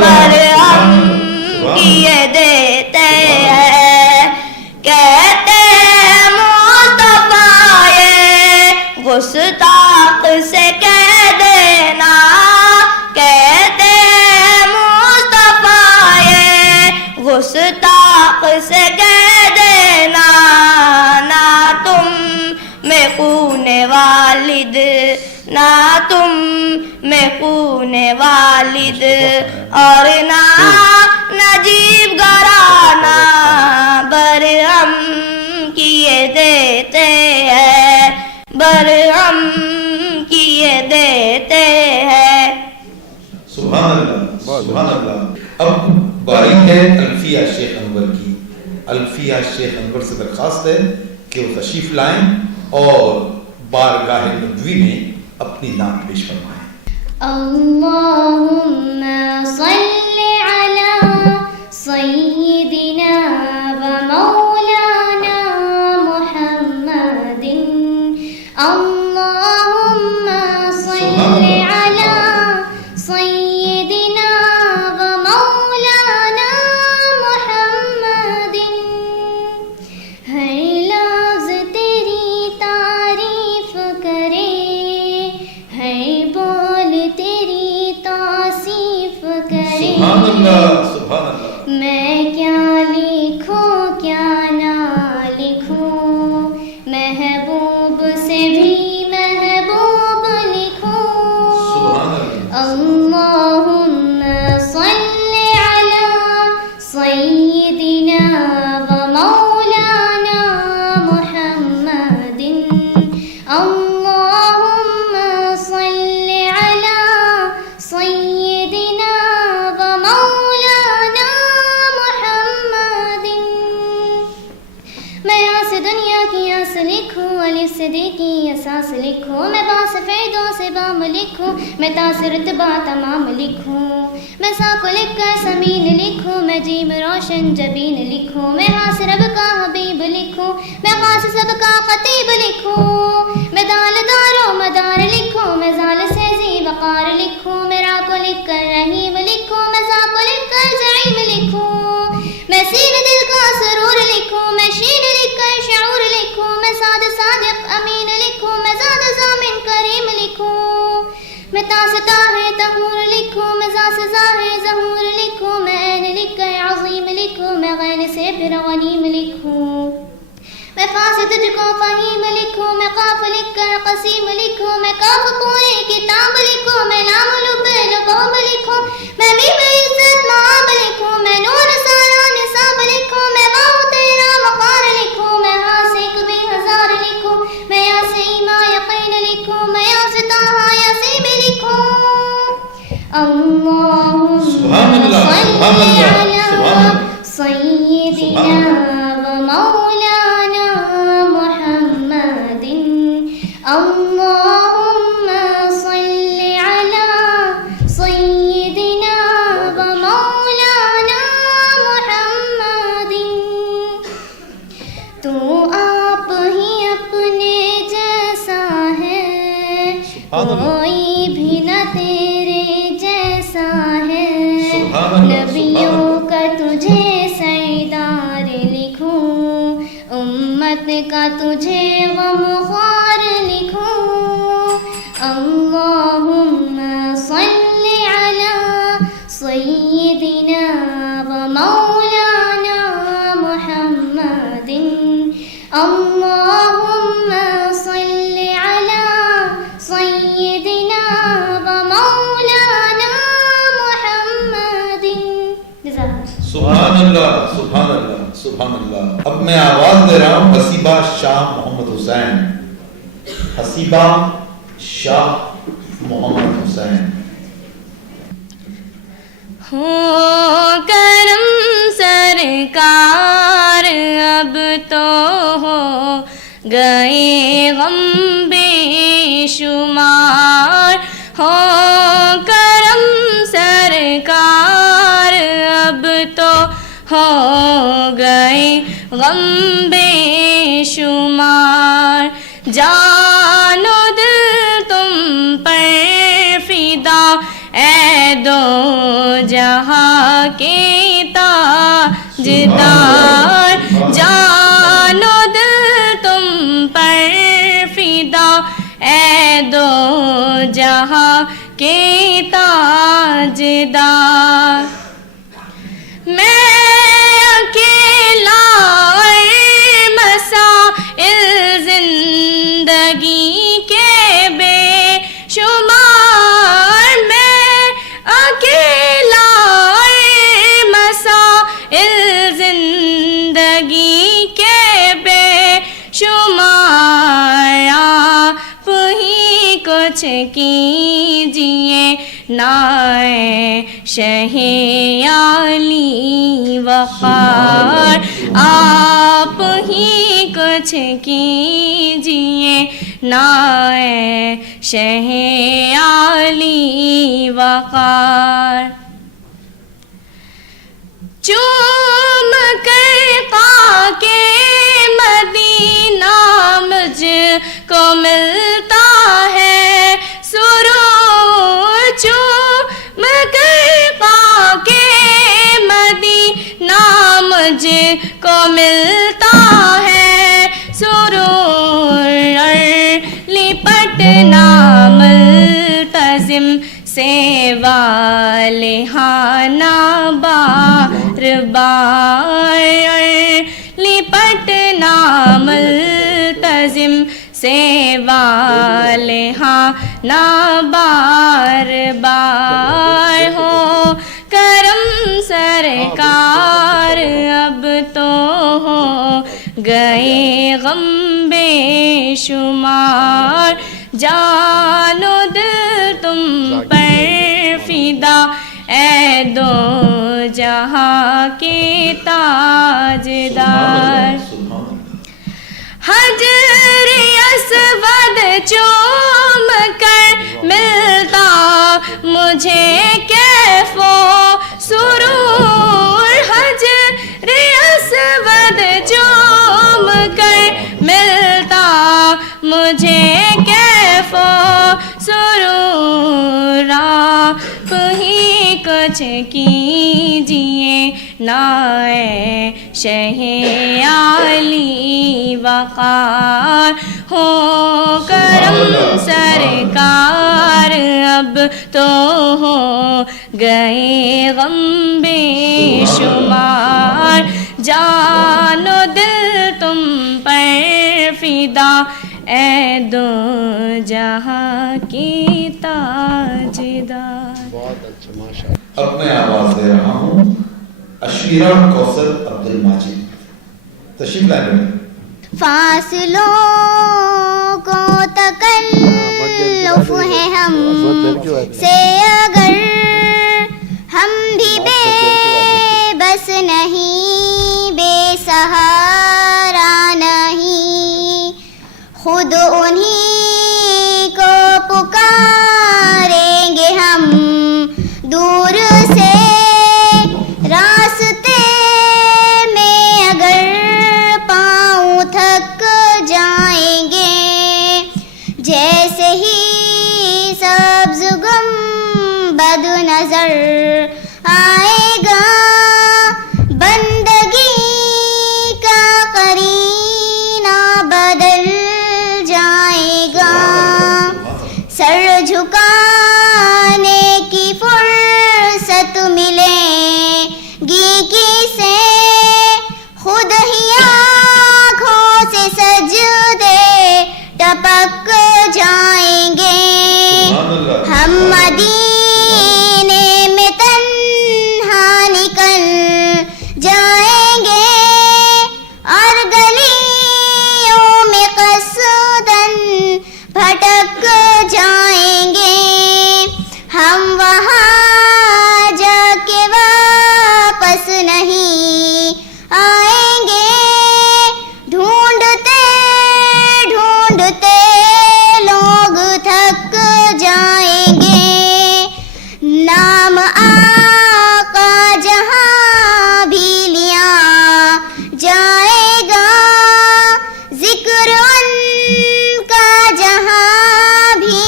برہم کیے دیتے ہیں کہتے ہیں مصطفیٰ یہ گستاخ سے کہہ دینا, کہتے ہیں مصطفیٰ یہ گستاخ سے کہہ دینا. نہ تم میں خون والد, نہ تم میں خون والد, اور نہ نجیب گھرانہ. برہم کیے دیتے ہیں, برہم کیے دیتے ہیں. سبحان اللہ, سبحان اللہ. اب باری ہے الفیہ شیخ انور کی. الفیہ شیخ انور سے درخواست ہے کہ وہ تشریف لائیں اور بارگاہ نبوی میں اپنی نعت پیش فرمائیں. اللہم صل علی سیدنا و مولانا محمد. اللہم صل علی سیدنا سبحان اللہ سبحان اللہ. میں کیا لکھوں کیا نہ لکھوں، محبوب سے بھی محبوب لکھوں. سبحان اللہ. اللہم صلی علی سیدنا و مولانا محمد. اللہم صلی علی سیدنا و مولانا محمد. میں آس دنیا کی آس لکھوں، الف سے دی کی اساس لکھوں، میں باس فردوس بام لکھوں، میں تاس رتبہ تمام لکھوں. میں سا کو لکھ کر سمین لکھوں، میں جیم روشن جبین لکھوں، میں ہاس رب کا حبیب لکھوں، میں خاص سب کا خطیب لکھوں. میں دال دار و مدار لکھوں، میں زال سے زی وقار لکھوں، میں را کو لکھ کر رحیم لکھوں، میں زا کو لکھ کر زعیم لکھوں. میں سین دل کا سرور لکھوں، میں شین لکھ کر شعور لکھوں، میں صاد صادق امین لکھوں، میں زاد ضامن کریم لکھوں. میں تاس طاہر طہور لکھوں، میں زا سے ظاہر ظہور لکھوں، میں عین لکھ کر عظیم لکھوں، میں غین سے پھر غنیم لکھوں. میں فاس تجھ کو فہیم لکھوں، میں قاف لکھ کر قسیم لکھوں، میں کاف پوری کتاب لکھوں، میں لام لب لباب لکھوں، میں میم عزت معاب لکھوں، میں نون سارا نصاب لکھوں، میں واو تیرا مقار لکھوں، میں ہاں سے ایک بھی ہزار لکھوں، میں یا سے ایما یقین لکھوں، میں یا سے طاہا یا سے بھی لکھوں. اللہم سبحان اللہ سبحان اللہ سبحان اللہ. سیدنا و مولانا محمد. اللہم صلی علی سیدنا و مولانا محمد. تو آپ ہی اپنے جیسا ہے، کوئی بھی نہ تیرے جیسا ہے. سبحان اللہ. نبیوں کا تجھے سردار لکھوں، امت کا تجھے غمخوار لکھوں. اللہم صلی علی سیدنا و مولانا محمد. اللہم صلی علی سیدنا و مولانا محمد. سبحان اللہ سبحان اللہ سبحان اللہ. اب میں آواز دے رہا ہوں حسیبہ شاہ محمد حسین. حسیبہ شاہ محمد حسین. ہو کرم سرکار اب تو ہو گئے غم بے شمار. ہو کرم سرکار اب تو ہو گئے غم بے شمار. جان و دل تم پر فدا اے دو جہاں کے تاجدار. جان و دل تم پر فدا اے دو جہاں کے تاجدار. میں اکیلا مسائل زندگی کے بے شمار. میں اکیلا مسائل زندگی کے بے شمار. آپ ہی کچھ کیجئے نائے شہ علی وقار. آپ ہی کچھ کیجئے نائے شہ علی وقار. چوم کر خاک مدینہ مجھ کو ملتا ہے سرور. چوم کر خاک مدینہ مجھ کو ملتا ہے سرور. لپٹنا ملتزم سے والہانہ بار بار لپٹنا ملتزم سے والہانہ بار بار ہو کرم سرکار اب تو ہو گئے غم بے شمار جان و دل تم پر فدا اے دو جہاں کے تاجدار حجر اسود چوم کر ملتا مجھے کیف و سرور حجر اسود چوم کر ملتا مجھے کیف و سرور آپ ہی کچھ کیجئے نائے شہ عالی وقار ہو کرم سرکار اب تو ہو گئے غم بے شمار جان و دل تم پر فدا اے دو جہاں کی تاجدار. اب میں آواز دے رہا ہوں اشیرہ کوثر عبد الماجد. تشریف لائیں بیٹے. فاصلوں کو تکلف ہے ہم سے اگر ہم بھی بے بس نہیں بے سہارا نہیں خود انہی کو پکاریں گے ہم دور سے راستے میں اگر پاؤں تھک جائیں گے جیسے ہی سبز گنبد نظر آئے گا بندگی کا قرینہ بدل جائے گا سر جھکانے کی فرصت ملے گی کسے خود ہی آنکھوں سے سجدے ٹپک جائیں گے ہم مدینے میں تنہا نکل جائیں گے اور گلیوں میں قصداً بھٹک جائیں گے ہم وہاں جا کے واپس نہیں آئیں گے ڈھونڈتے ڈھونڈتے لوگ تھک جائیں گے نام آقا جہاں بھی لیا جائے گا ذکر ان کا جہاں بھی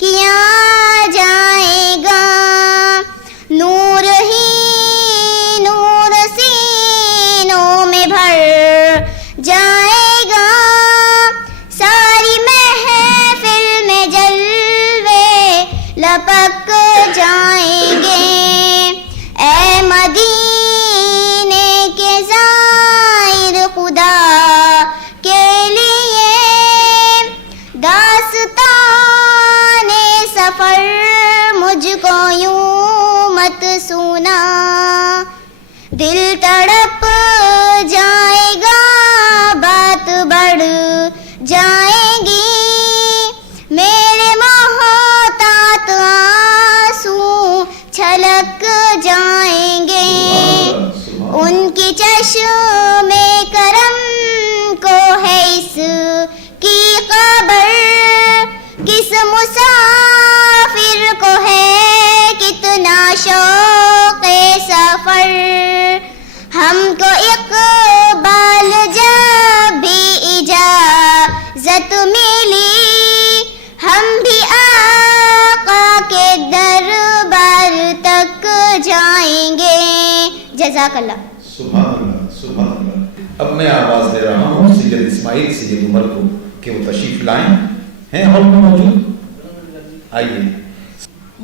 کیا جائے گا نور ہی نور سینوں میں بھر جائے گا ساری محفل میں جلوے لپک جائیں گے اے مدینے کے زائر خدا کے لیے داستان سفر مجھ کو یوں مت سنا دل تڑپ جائے گا بات بڑھ جائیں گی میرے محتاط آنسو چھلک جائیں گے ان کی چشم کرم کو ہے اس کی خبر کس مسافر کو ہے کتنا شوق سفر ہم کو اقبال جب بھی اجازت ملی ہم بھی آقا کے دربار تک جائیں گے جزاک اللہ. سبحان اللہ سبحان اللہ. اب میں آواز دے رہا ہوں سید اسماعیل سید عمر کو کہ وہ تشریف لائیں. ہیں ہال میں موجود؟ آئیے.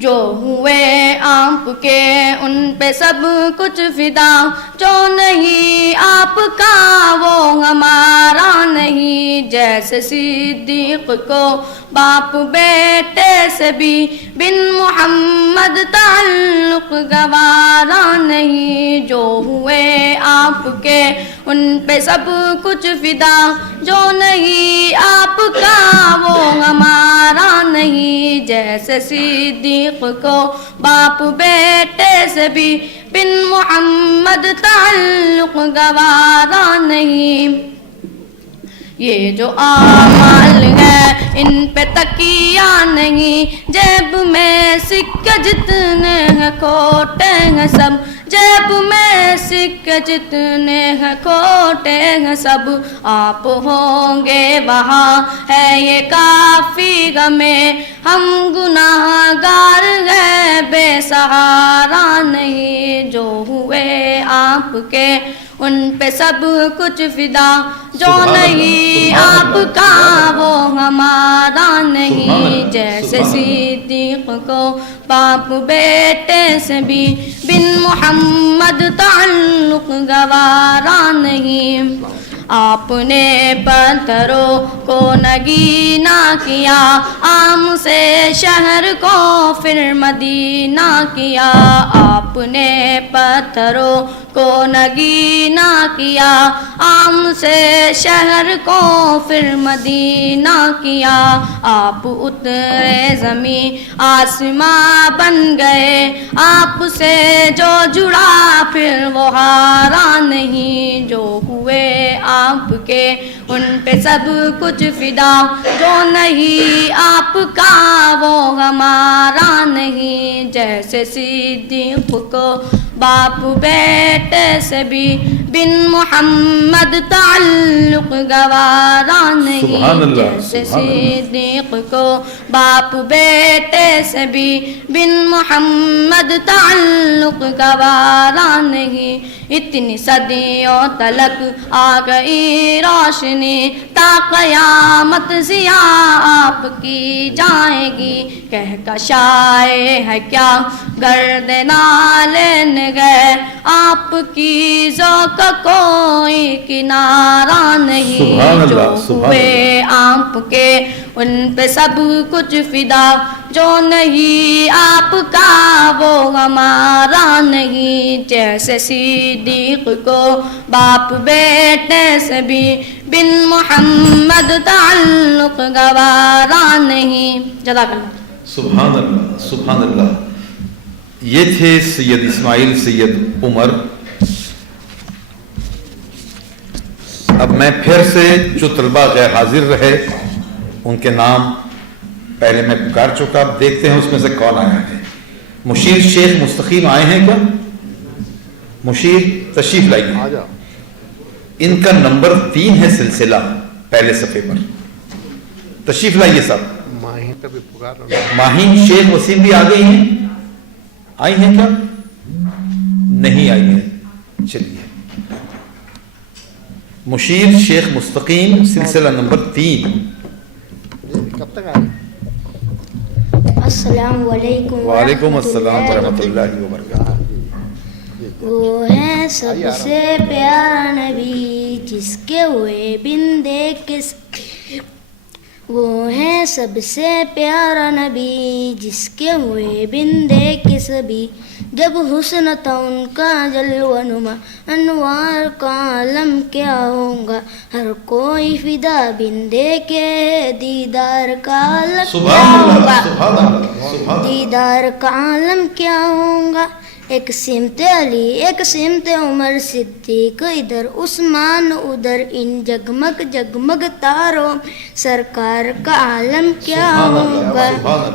جو ہوئے آپ کے ان پہ سب کچھ فدا، جو نہیں آپ کا وہ ہمارا نہیں، جیسے صدیق کو باپ بیٹے سے بھی بن محمد تعلق گوارا نہیں، جو ہوئے آپ کے ان پہ سب کچھ فدا، جو نہیں آپ کا وہ ہمارا نہیں، جیسے صدیق کو باپ بیٹے سے بھی بن محمد تعلق گوارا نہیں۔ یہ جو اعمال ہے ان پہ تکیہ نہیں، جیب میں سکے جتنے ہیں کھوٹے ہیں سب، جیب میں سکے جتنے ہیں کھوٹے ہیں سب، آپ ہوں گے وہاں ہے یہ کافی ہمیں، ہم گناہ گار ہیں بے سہارا نہیں، جو ہوئے آپ کے ان پہ سب کچھ فدا، جو نہیں آپ کا وہ ہمارا نہیں، جیسے صدیق کو باپ بیٹے سے بھی بن محمد تعلق گوارا نہیں۔ آپ نے پتھروں کو نگینہ کیا، عام سے شہر کو پھر مدینہ کیا، آپ نے پتھروں کو نگینہ کیا، عام سے شہر کو پھر مدینہ کیا، آپ اترے زمین آسماں بن گئے، آپ سے جو جڑا پھر وہ ہارا نہیں، جو ہوئے آپ کے ان پہ سب کچھ فدا، جو نہیں آپ کا وہ ہمارا نہیں، جیسے صدیق کو باپ بیٹے سے بھی بن محمد تعلق گوارا نہیں، جیسے صدیق کو باپ بیٹے سے بھی بن محمد تعلق گوارا نہیں۔ اتنی صدیوں تلک آ گئی روشنی، تا قیامت ضیاء آپ کی جائے گی، کہکشائے ہے کیا گرد نالین گئے، آپ کی ذوق کوئی کنارہ نہیں، جو ہوئے آپ کے ان پہ سب کچھ فدا، جو نہیں آپ کا وہ ہمارا نہیں، جیسے صدیق کو باپ بیٹے سے بھی بن محمد تعلق گوارا نہیں۔ جزاک اللہ۔ سبحان اللہ، سبحان اللہ۔ یہ تھے سید اسماعیل سید عمر۔ اب میں پھر سے جو طلباء غیر حاضر رہے ان کے نام پہلے میں پکار چکا، اب دیکھتے ہیں اس میں سے کون آیا ہے۔ مشیر شیخ مستقیم آئے ہیں کیا؟ مشیر تشریف لائیے۔ ان کا نمبر 3 ہے سلسلہ پہلے صفحے پر، تشریف لائیے صاحب۔ ماہین شیخ وسیم بھی آ گئی ہیں، آئی ہیں کیا؟ نہیں آئی ہیں، چلیے۔ مشیر شیخ مستقیم سلسلہ نمبر 3۔ کب تک آئے؟ السلام علیکم وعلیکم السلام ورحمۃ اللہ وبرکاتہ۔ وہ ہے سب سے پیارا نبی جس کے ہوئے بندے کس، وہ ہے سب سے پیارا نبی جس کے ہوئے بندے کس بھی، جب حسن تھا ان کا جلوہ نما، انوار کا عالم کیا ہوگا، ہر کوئی فدا بندے کے دیدار کا عالم کیا ہوگا، دیدار کا عالم کیا ہوگا۔ ایک سمت علی ایک سمت عمر صدیق، ادھر عثمان ادھر، ان جگمگ جگمگ تاروں سرکار کا عالم کیا ہوگا،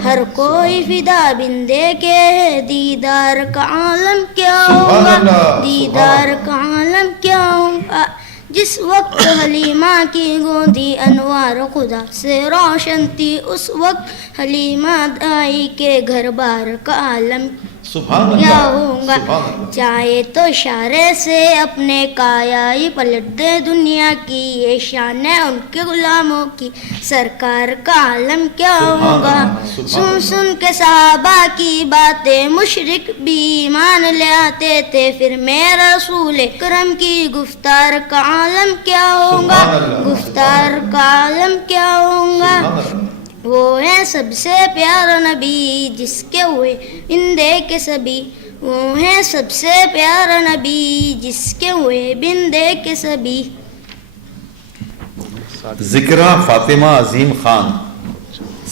ہر کوئی فدا بندے کے دیدار کا عالم کیا ہوگا، دیدار کا عالم کیا ہوگا۔ جس وقت حلیمہ کی گودی انوار خدا سے روشن تھی، اس وقت حلیمہ دائی کے گھر بار کا عالم سبحان کیا اللہ ہوگا. سبحان اللہ. چاہے تو اشارے سے اپنے کایا ہی پلٹ دے دنیا کی. یہ شان ہے ان کے غلاموں کی. سرکار کا عالم کیا ہوگا. سن سن کے صحابہ کی باتیں مشرک بھی ایمان لے آتے تھے. پھر میرا رسول کرم کی گفتار کا عالم کیا ہوگا. گفتار کا عالم کیا ہوگا. وہ ہے سب سے پیارا نبی جس کے ہوئے بندے کے سبھی. وہ ہے سب سے پیارا نبی جس کے ہوئے بندے کے سبھی. ذکرہ فاطمہ عظیم خان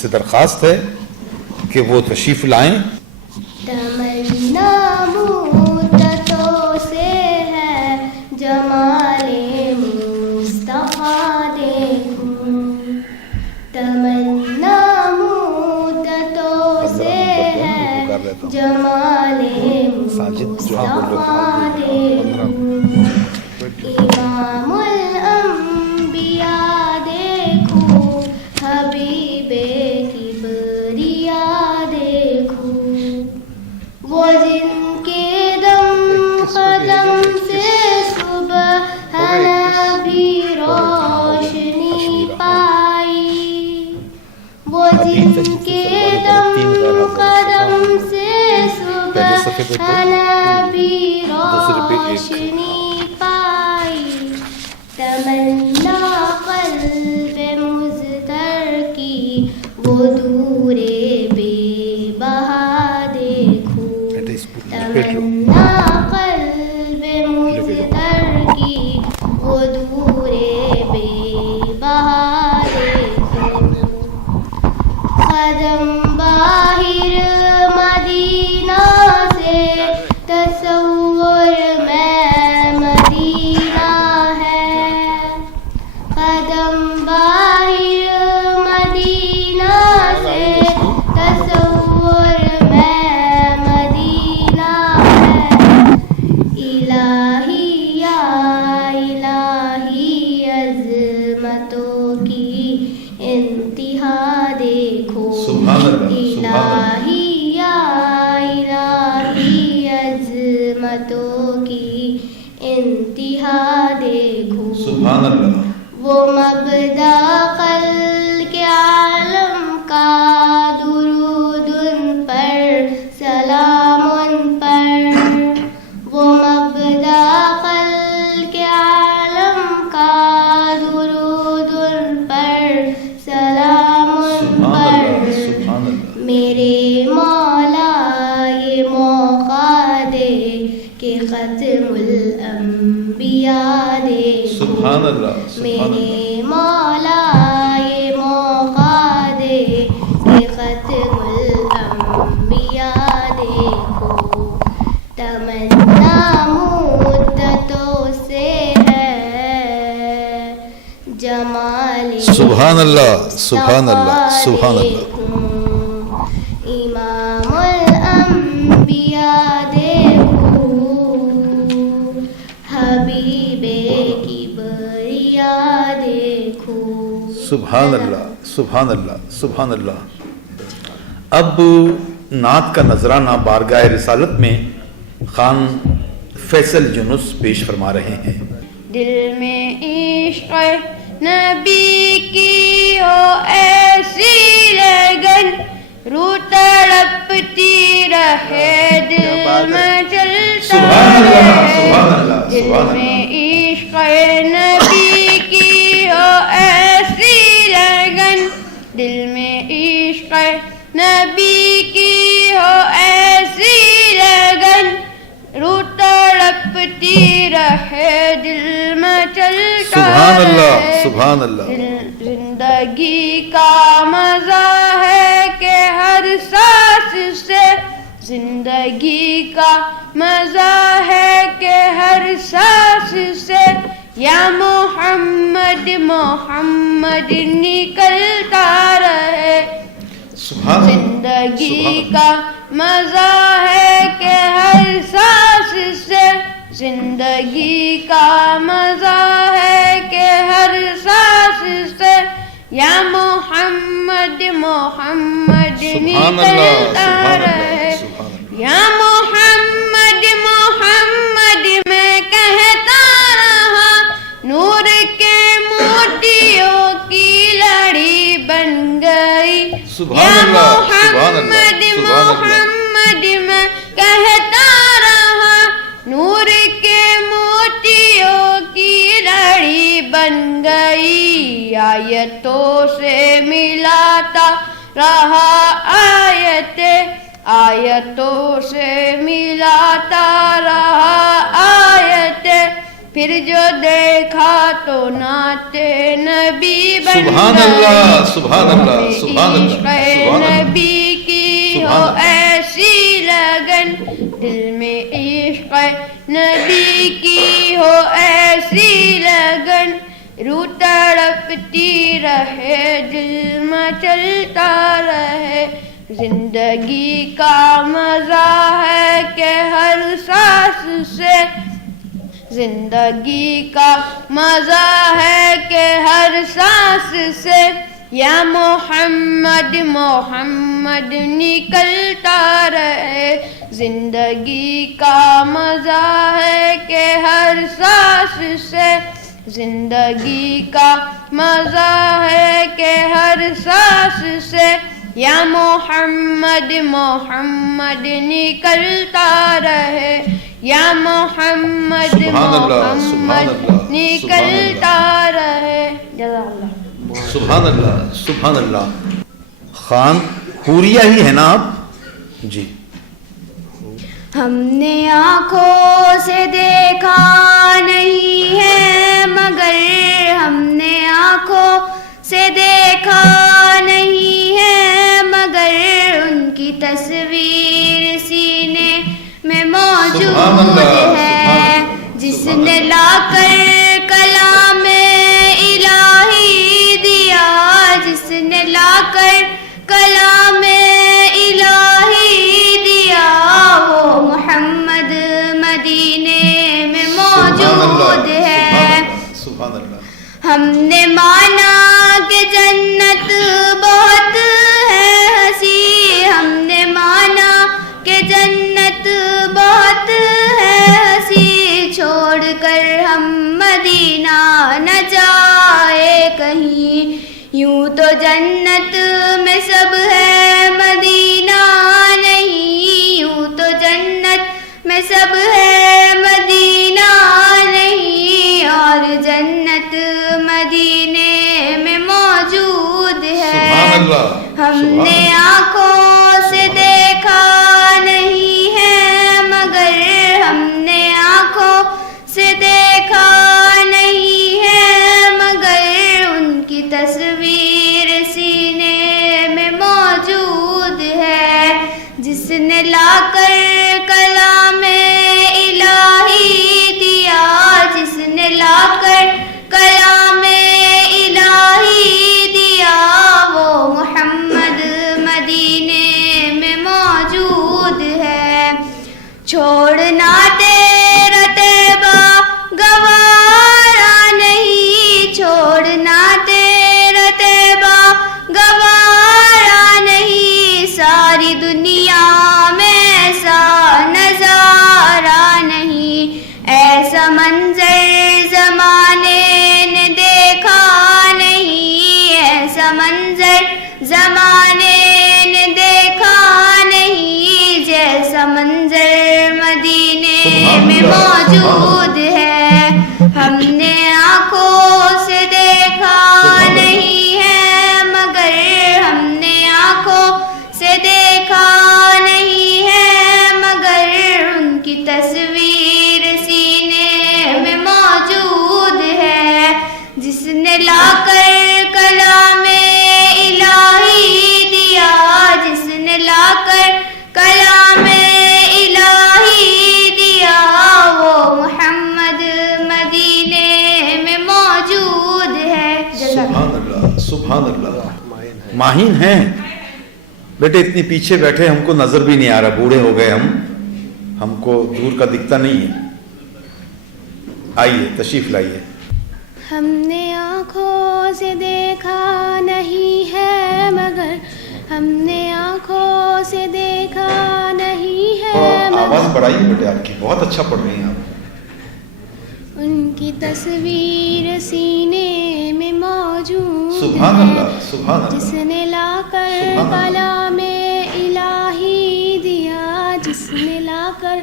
سے درخواست ہے کہ وہ تشریف لائیں. تمنا مدتوں سے ہے جمال مصطفیٰ دیکھوں. تمنا مدتوں سے ہے جمال مصطفیٰ دیکھوں. امام الانبیاء دیکھوں. حبیب کبریا دیکھوں. وہ جن کے دم قدم سے صبح بھی روشنی پائی. وہ جن کے دم قدم سے صبح بھی روشنی پائی. تمنا قلب مضطر کی وہ دور بے بہا دیکھوں. تمنا قلب مضطر کی وہ دور بے بہا دیکھوں. قدم باہر مدینہ سے تصور میں مدینہ ہے. قدم باہر مدینہ سے تصور میں مدینہ ہے. الہی یا الہی عظمتوں کی انتہا دیکھو. الہی یا الہی عظمتوں کی انتہا دیکھو. سبحان اللہ. وہ مبدا خلق عالم کا درود ان پر سلام ان پر. وہ مبدا خلق عالم کا درود ان پر سلام ان پر. میرے مولا یہ موقع دے کہ ختم الانبیاء دیکھو. سبحان اللہ. میرے مولا یہ موقع دے کہ ختم الانبیاء دیکھو. تمنا مدتوں سے ہے جمال سبحان اللہ سبحان اللہ سبحان اللہ. امام الانبیاء دیکھوں. حبیب کبریا دیکھوں. سبحان اللہ سبحان اللہ سبحان اللہ. اب نعت کا نذرانہ بارگاہ رسالت میں خان فیصل یونس پیش فرما رہے ہیں. دل میں عشق نبی کی ہو ایسی لگن رو تڑپتی رہے دل میں چلتا رہے. دل میں عشق نبی کی ہو ایسی لگن. دل میں عشق نبی کی ہو ایسی لگن رو تڑپتی رہے دل میں چلتا رہے. سبحان اللہ. زندگی کا مزہ ہے کہ ہر سانس سے. زندگی کا مزہ ہے کہ ہر سانس سے یا محمد محمد نکلتا رہے. زندگی کا مزہ ہے کہ ہر سانس سے. زندگی کا مزہ ہے کہ ہر سانس سے یا محمد محمد نکلتا رہے. یا سبحان اللہ سبحان اللہ سبحان اللہ محمد میں کہتا رہا، نور کے موتیوں کی لڑی بن گئی، آیتوں سے ملاتا رہا آیتوں سے ملاتا رہا آیتیں، پھر جو دیکھا تو نعت نبی بن گئی۔ سبحان اللہ سبحان اللہ سبحان اللہ عشق نبی کی ہو ایسی لگن، دل میں عشق نبی کی ہو ایسی لگن، روح تڑپتی رہے دل مچلتا رہے، زندگی کا مزہ ہے کہ ہر سانس سے، زندگی کا مزہ ہے کہ ہر سانس سے، یا محمد محمد نکلتا رہے، زندگی کا مزہ ہے کہ ہر سانس سے، زندگی کا مزہ ہے کہ ہر سانس سے، یا محمد محمد نکلتا رہے، یا محمد محمد نکلتا رہے۔ جزاک اللہ۔ سبحان اللہ سبحان اللہ۔ خان حوریہ ہی ہے نا آپ؟ جی۔ ہم نے آنکھوں سے دیکھا نہیں ہے مگر، ہم نے آنکھوں سے دیکھا نہیں ہے مگر، ان کی تصویر سینے میں موجود ہے، جس نے لا کر کلام الہی دیا، جس نے لا کر کلام الہی دیا، وہ محمد مدینے میں موجود ہے۔ سبحان اللہ۔ ہم نے مانا کہ جنت بہت ہے ہنسی، ہم نے مانا کہ جنت بہت ہے ہنسی، چھوڑ کر ہم مدینہ نہ جائے کہیں، یوں تو جنت میں سب ہے مدینہ نہیں، یوں تو جنت میں سب ہے مدینہ نہیں، اور جنت مدینے میں موجود ہے۔ ہم نے آنکھوں سے دیکھا نہیں ہے مگر، ہم نے آنکھوں سے دیکھا نہیں ہے مگر، ان کی تصویر سینے میں موجود ہے، جس نے لا کر کلام الہی دیا، جس نے لا کر کلام الہی دیا، وہ محمد مدینے میں موجود ہے۔ چھوڑنا تیرا طیبہ گوارا نہیں، چھوڑنا تیرا طیبہ گوارا نہیں، ساری دنیا میں ایسا نظارہ نہیں، ایسا منظر زمانے نے دیکھا نہیں، ایسا منظر زمانے نے دیکھا نہیں، جیسا منظر مدینے میں موجود ہے۔ ہم نے آنکھوں سے دیکھا نہیں ہے مگر، ہم نے آنکھوں سے دیکھا نہیں ہے مگر، ان کی تصویر سینے میں موجود ہے، جس نے لا کر کلام الہی دیا، جس نے لا کر کلام الہی دیا، وہ محمد مدینے میں موجود ہے۔ سبحان اللہ سبحان اللہ۔ ماہین ہیں بیٹے، اتنی پیچھے بیٹھے، ہم کو نظر بھی نہیں آ رہا، بوڑھے ہو گئے ہم کو دور کا دکھتا نہیں ہے۔ آئیے تشریف لائیے۔ ہم نے آنکھوں سے دیکھا نہیں ہے مگر، ہم نے آنکھوں سے دیکھا نہیں ہے آواز مگر، بڑھائیے بیٹے، آپ کی بہت اچھا پڑھ رہی ہیں آپ۔ ان کی تصویر سینے میں موجود سبحان ہے، اللہ، سبحان اللہ، جس نے لا کر سبحان اللہ۔ کلام الہی دیا، جس نے لا کر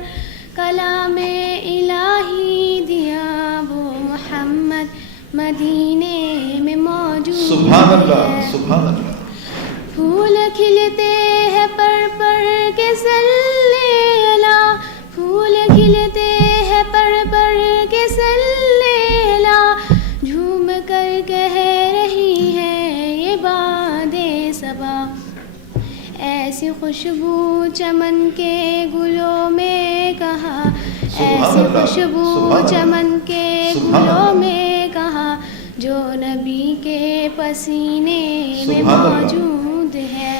کلام الہی دیا، وہ محمد مدینے میں موجود سبحان اللہ، ہے۔ سبحان اللہ۔ پھول کھلتے ہیں پر کے صلی اللہ، پھول کھلتے ہیں پر کے صلی اللہ، جھوم کر کہہ رہی ہے یہ بادیں صبا، ایسی خوشبو چمن کے گلوں میں کہاں، ایسی خوشبو چمن کے گلوں میں کہاں، جو نبی کے پسینے میں موجود ہے۔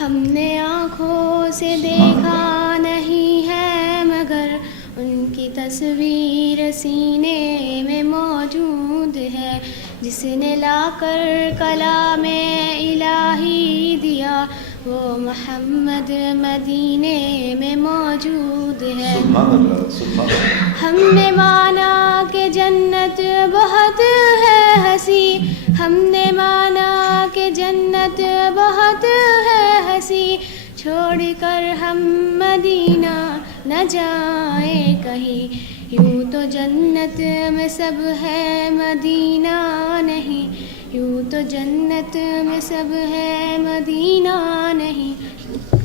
ہم نے آنکھوں سے دیکھا نہیں ہے مگر ان کی تصویر سینے میں موجود ہے، جس نے لا کر کلام الہی دیا، وہ محمد مدینے میں موجود ہے۔ سبحان اللہ، سبحان اللہ۔ ہم نے مانا کہ جنت بہت ہے ہنسی، ہم نے مانا کہ جنت بہت ہے ہنسی، چھوڑ کر ہم مدینہ نہ جائیں کہیں، یوں تو جنت میں سب ہے مدینہ نہیں، یوں تو جنت میں سب ہے مدینہ نہیں،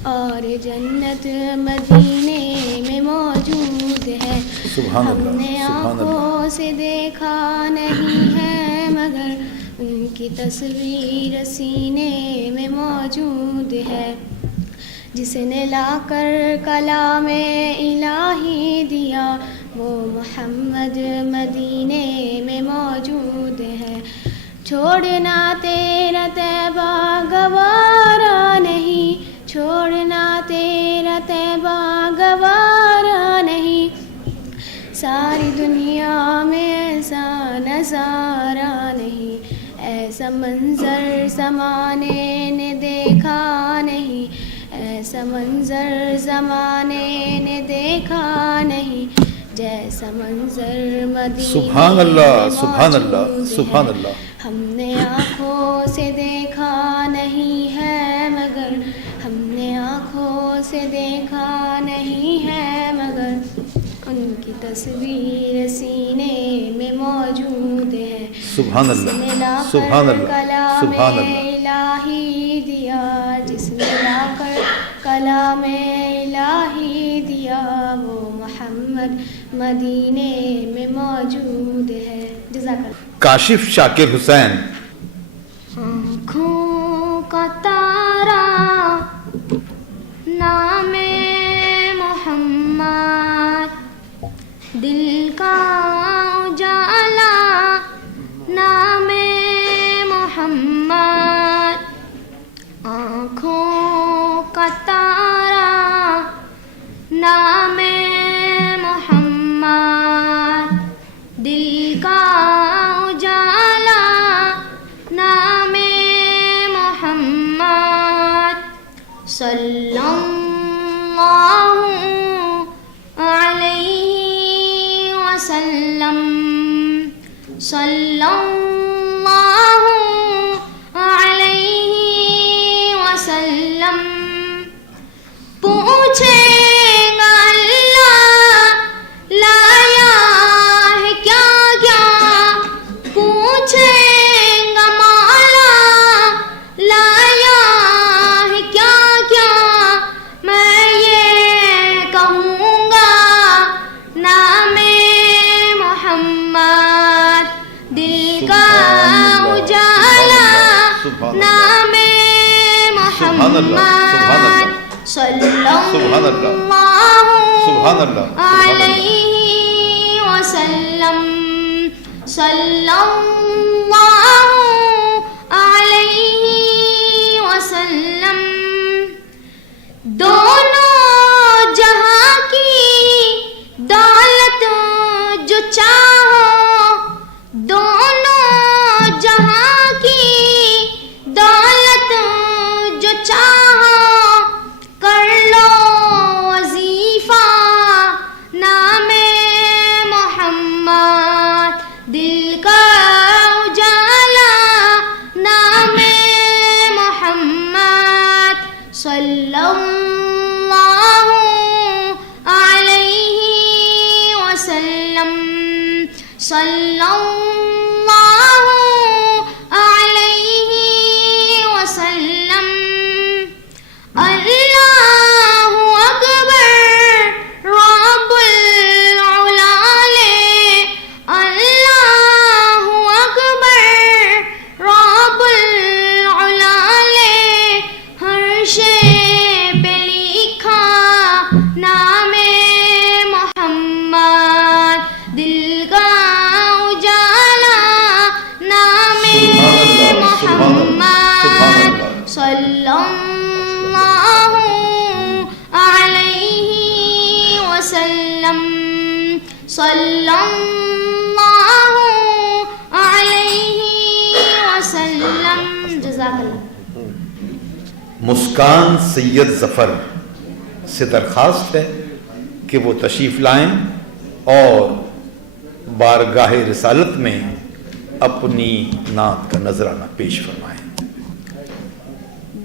اور جنت مدینے میں موجود ہے۔ سبحان ہم اللہ، نے سبحان اللہ۔ آنکھوں سے دیکھا نہیں ہے مگر ان کی تصویر سینے میں موجود ہے، جس نے لا کر کلام الہی دیا، وہ محمد مدینے میں موجود ہے۔ چھوڑنا تیرا طیبہ گوارا نہیں، چھوڑنا تیرا طیبہ گوارا نہیں، ساری دنیا میں ایسا نظارہ نہیں، ایسا منظر زمانے نے دیکھا نہیں، ایسا منظر زمانے نے دیکھا نہیں، جیسا منظر مدینے سبحان اللہ، میں سبحان اللہ، موجود ہے۔ سبحان اللہ۔ ہم نے آنکھوں سے دیکھا نہیں ہے مگر، ہم نے آنکھوں سے دیکھا نہیں ہے مگر ان کی تصویر سینے میں موجود ہے۔ سبحان جس نے لا اللہ، کر سبحان اللہ، کلام سبحان اللہ۔ الہی دیا، جس نے لا کر کلام الہی دیا، وہ محمد مدینے میں موجود ہے۔ جزاک اللہ۔ کاشف شاکر حسین۔ آنکھوں کا تارا نام محمد، دل کا اجالا نام محمد، آنکھوں کا تارا نام محمد، دل کا اجالا نام محمد، صلی اللہ علیہ وسلم، صلی اللہ علیہ وسلم، پوچھیں گا اللہ لایا ہے کیا کیا، پوچھیں گا مولا لایا ہے کیا کیا، میں یہ کہوں گا نام محمد، دل کا اجالا نام محمد، صلی اللہ علیہ وسلم، صلی اللہ علیہ وسلم، دونوں جہاں کی دولت جو چاہو، دونوں جہاں کی دولت جو چاہو، کر لو وظیفہ نام محمد، صلی اللہ علیہ وسلم. جزاک اللہ. مسکان سید ظفر سے درخواست ہے کہ وہ تشریف لائیں اور بارگاہ رسالت میں اپنی نعت کا نذرانہ پیش فرمائیں.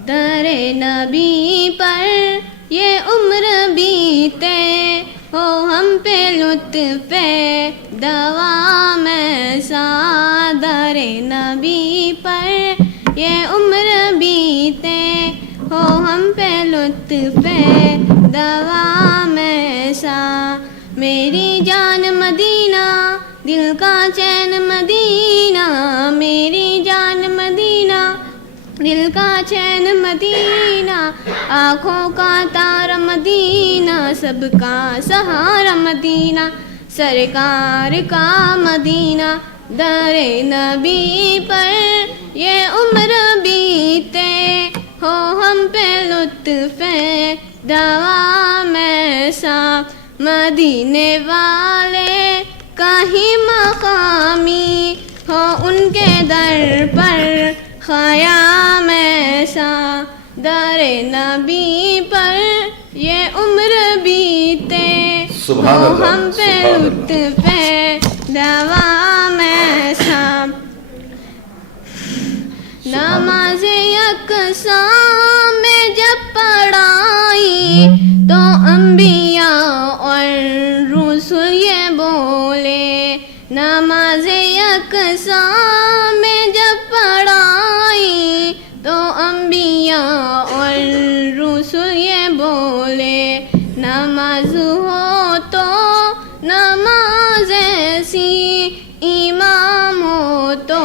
در نبی پر یہ عمر بیتے ہو ہم پہ لطف دوام ایسا. در نبی پر یہ عمر بیتے ہو ہم پہ لطف دوام ایسا. میری جان مدینہ دل کا چین مدینہ، میری جان مدینہ دل کا چین مدینہ، آنکھوں کا تارا مدینہ، سب کا سہارا مدینہ، سرکار کا مدینہ. در نبی پر یہ عمر بیتے ہو ہم پہ لطف دوام ایسا. مدینے والے کہیں مقامی ہو ان کے در پر خیام ایسا. در نبی پر یہ عمر بیتے ہو ہم پہ لطف دوام ایسا. نماز یکساں میں جب پڑھائی تو انبیاء اور رسول یہ بولے. نماز یکساں میں جب پڑھائی تو انبیاء اور رسول یہ بولے. نماز ہو تو نماز ایسی، امام ہو تو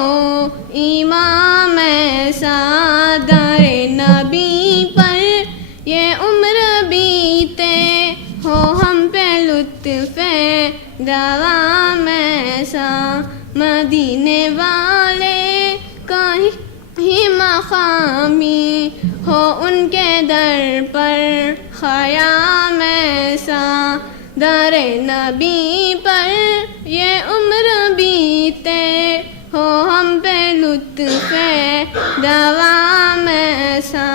امام ایسا. در نبی پر یہ عمر بیتے ہو ہم پہ لطف دوام ایسا. مدینے والے کہیں مقامی ہو ان کے در پر خیام ایسا. در نبی پر یہ عمر بیتے ہو ہم پہ لطف دوام ایسا.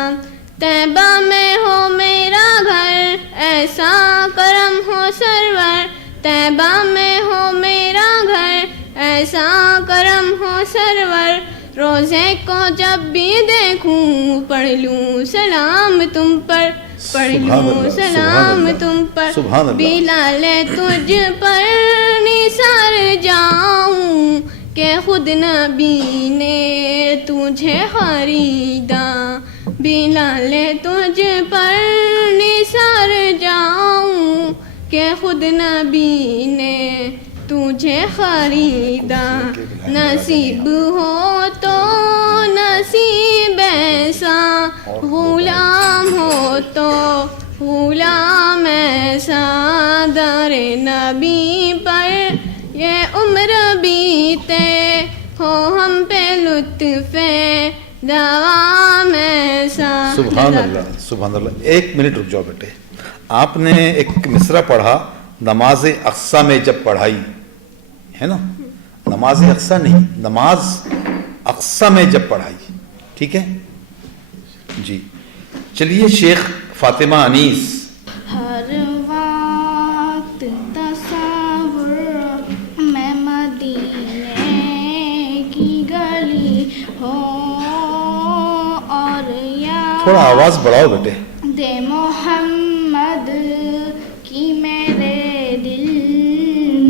طیبہ میں ہو میرا گھر ایسا کرم ہو سرور، طیبہ میں ہو میرا گھر ایسا کرم ہو سرور. روزے کو جب بھی دیکھوں پڑھ لوں سلام تم پر، پڑھ لوں سلام تم پر. بلال تجھ پر نثار جاؤں کہ خود نبی نے تجھے خریدا. بلال تجھ پر نثار جاؤں کہ خود نبی نے تجھے خریدا. نصیب ہو تو نصیب ایسا، غلام ہو تو غلام ایسا. در نبی پر یہ عمر بیتے ہو ہم پہ لطف دوام ایسا. سبحان اللہ سبحان اللہ. 1 منٹ رک جاؤ بیٹے. آپ نے ایک مصرع پڑھا نماز اقصیٰ میں جب پڑھائی ہے نا، نماز اقصیٰ نہیں، نماز اقصیٰ میں جب پڑھائی، ٹھیک ہے جی. چلیے شیخ فاطمہ انیس. ہر وقت تصور میں مدینے کی گلی ہو اور یا تھوڑا آواز بڑھاؤ بیٹے. دے محمد کی میرے دل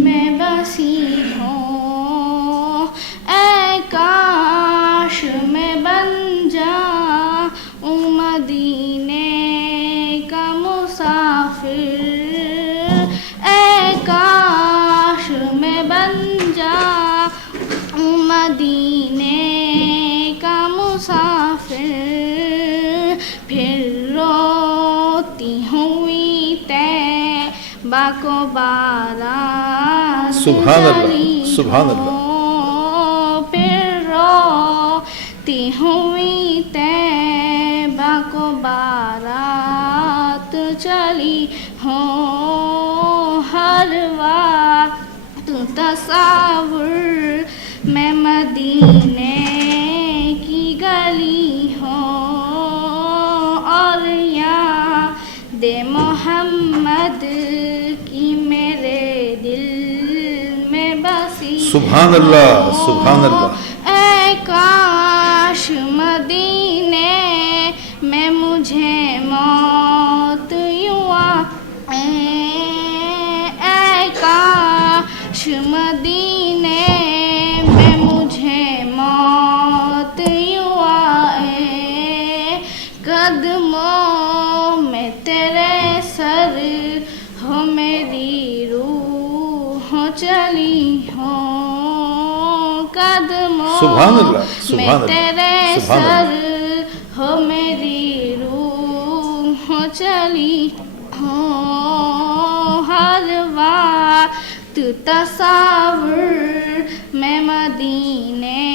میں بسی ہو. اے کاش میں بن جاؤں مدینے کا مسافر. اے کاش میں بن جاؤں مدینے کا مسافر. پھر روتی ہوئی طیبہ کو بارات سبحان اللہ چلی سبحان اللہ. ہو. پھر روتی ہوئی طیبہ کو بارات چلی ہو. ہر وقت تصور میں مدینے کی گلی ہوں اور یاد محمد کی میرے دل میں بسی سبحان اللہ سبحان اللہ. اے کاش مدینے میں مجھے موت یوں اے کاش مدینے میں مجھے موت یوں آئے قدموں میں تیرے سر ہو میری روح چلی ہوں قدموں سبحان اللہ میں سبحان تیرے اللہ سبحان سر اللہ. ہو میری روح چلی ہوں ہر وقت تصور میں مدینے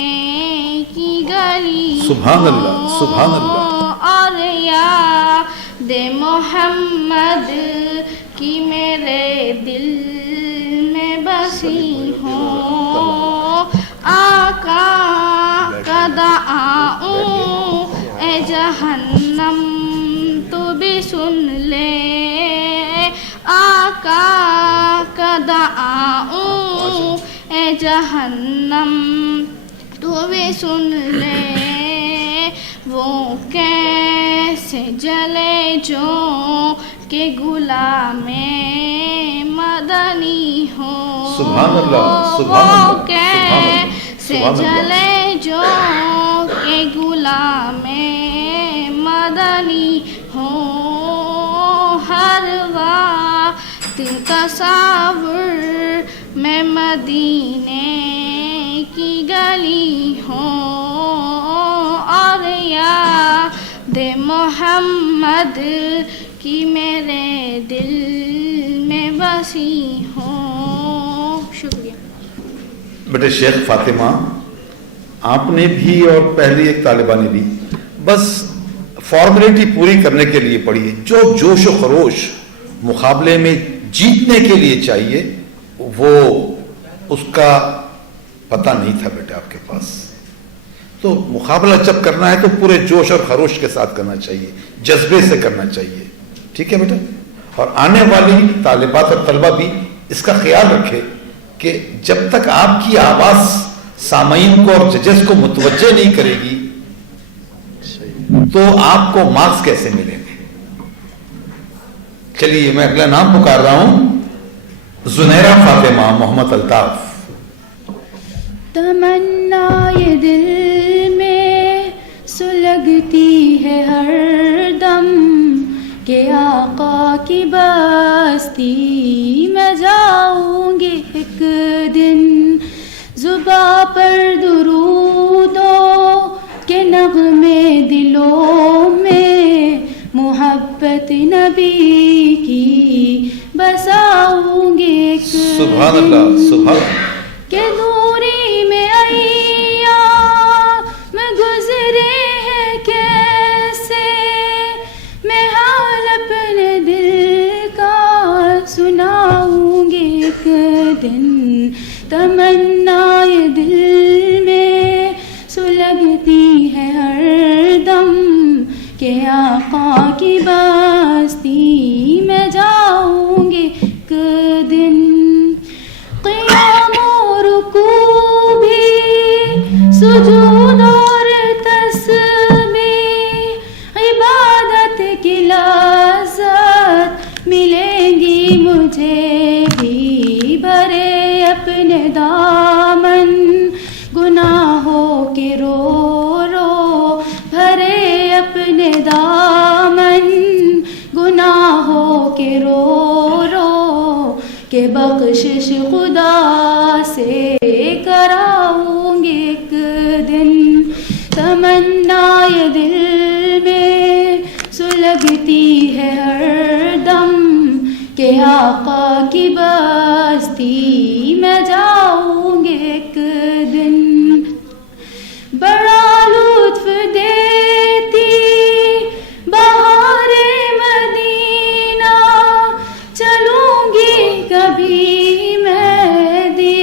کی گلی سبحان اللہ سبحان اللہ. اور یاد محمد کی میرے دل میں بسی ہوں آقا کا دعاؤں اے جہنم تو بھی سن لے آقا کا دعاؤں اے جہنم تو بھی سن لے وہ کیسے جلے جو کہ غلام مدنی ہو سبحان اللہ سبحان اللہ وہ کیسے جلے جو کہ غلام مدنی ہو ہر وقت تصور میں مدینے کی گلی ہوں اور یاد محمد کی میرے دل میں بسی ہوں. شکریہ. بیٹے شیخ فاطمہ آپ نے بھی اور پہلی ایک طالبہ نے بھی بس فارمیلٹی پوری کرنے کے لیے پڑھی ہے. جو جوش و خروش مقابلے میں جیتنے کے لیے چاہیے وہ اس کا پتہ نہیں تھا بیٹے آپ کے پاس. تو مقابلہ جب کرنا ہے تو پورے جوش اور خروش کے ساتھ کرنا چاہیے, جذبے سے کرنا چاہیے. ٹھیک ہے بیٹا. اور آنے والی طالبات اور طلبہ بھی اس کا خیال رکھے کہ جب تک آپ کی آواز سامعین کو اور ججز کو متوجہ نہیں کرے گی تو آپ کو مارکس کیسے ملیں گے. چلیے میں اگلا نام پکار رہا ہوں, زنیرہ فاطمہ محمد الطاف. تمنا یہ دل میں سلگتی ہے ہر دم کہ آقا کی بستی میں جاؤں گی ایک دن. زباں پر درودوں کے نغمے دلوں میں محبت نبی کی بساؤں گی ایک سبحان اللہ سبحان اللہ. کہ دوری میں ایام گزرے ہیں کیسے میں حال اپنے دل کا سناؤں گی ایک دن. تمنا یہ دل میں سلگتی ہے ہر دم کہ آقا کی بستی میں جاؤں گی ایک دن. قیام و رکوع بھی سجود اور تسبیح عبادت کی لذت ملے گی مجھے بھی. بھرے اپنے دامن گناہوں کے رو رو, بھرے اپنے دامن گناہوں کے رو رو کہ بخشش خدا سے کراؤں گی ایک دن. تمنا یہ دل میں سلگتی ہے ہر دم کہ آقا کی بستی میں جاؤں گی ایک دن. بڑا لطف دیتی بہار مدینہ چلوں گی کبھی میں دیا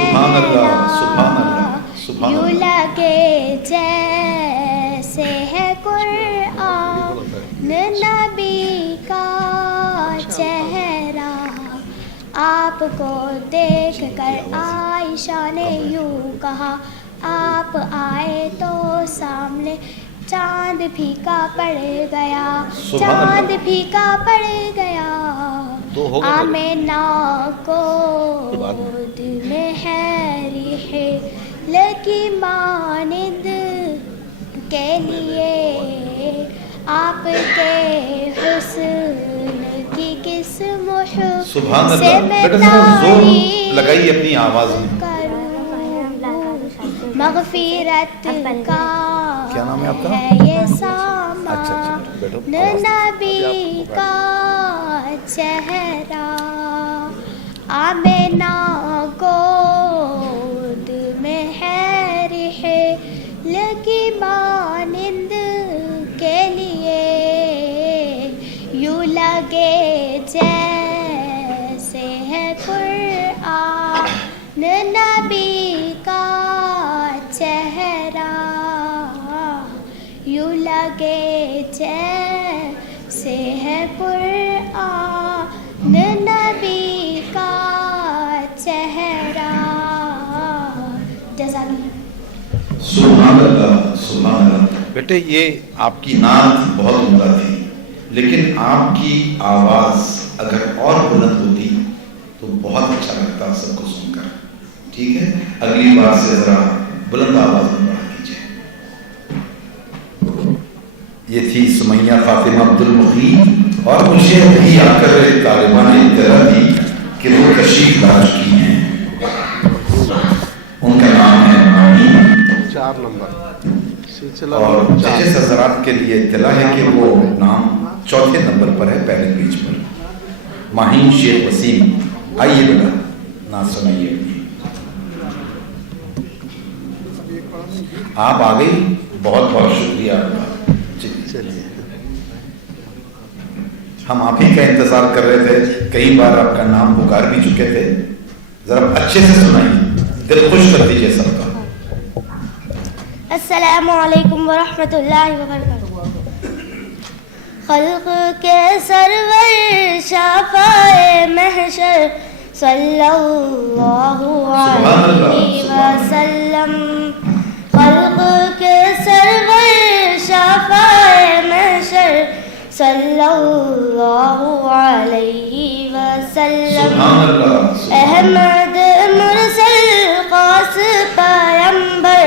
سبحان اللہ سبحان اللہ سبحان یوں اللہ. لگے جیسے ہے قرآن نبی کا چہرہ. آپ کو دیکھ کر عائشہ نے یوں کہا آپ آئے تو سامنے چاند پھیکا پڑ گیا چاند پھیکا پڑ گیا. آمینہ کو گود میں ہے ریح لکی مانند کے لیے آپ کے حسن کی کس سبحان محب سے اللہ. میں بیٹا ذرا زور تعریف لگائیے اپنی آواز میں. مغفرت کا کیا نام ہے آپ کا؟ ہے یہ سامان بیٹھو. نبی کا چہرہ. آمینہ گود میں ہے ریح لکی مانند کے لیے. یوں لگے جیسے ہے قرآن نبی کا چہرہ. یوں لگے جیسے ہے قرآن نبی کا چہرہ. جزاک اللہ. سبحان اللہ سبحان اللہ. بیٹے یہ آپ کی نعت بہت عمدہ تھی لیکن آپ کی آواز اگر اور بلند ہوتی تو بہت اچھا لگتا سب کو سن کر. ٹھیک ہے اگلی بار سے ذرا بلند آواز میں پڑھا کیجیے. یہ تھی سمیہ فاطمہ عبد المقیم اور مجھے ابھی آ کر طالبان نے اطلاع دی کہ وہ تشریف لا چکی ہیں. ان کا نام ہے مانی 4 نمبر اور ججز حضرات کے لیے اطلاع ہے کہ وہ نام 4 نمبر پر ہے پہلے پیج پر. ماہین شیخ وسیم. آئیے بیٹا نہ سنائیے. آپ آ گئی بہت بہت شکریہ آپ کا. چلیے ہم آپ ہی کا انتظار کر رہے تھے کئی بار آپ کا نام پکار بھی چکے تھے. ذرا اچھے سے سنائیے دل خوش کر دیجیے سب کا. السلام علیکم ورحمۃ اللہ وبرکاتہ. خلق کے سرور شفاعِ محشر صلی اللہ علیہ وسلم. خلق کے سرور شفاعِ محشر صلی اللہ علیہ وسلم. احمد مرسل خاص پیمبر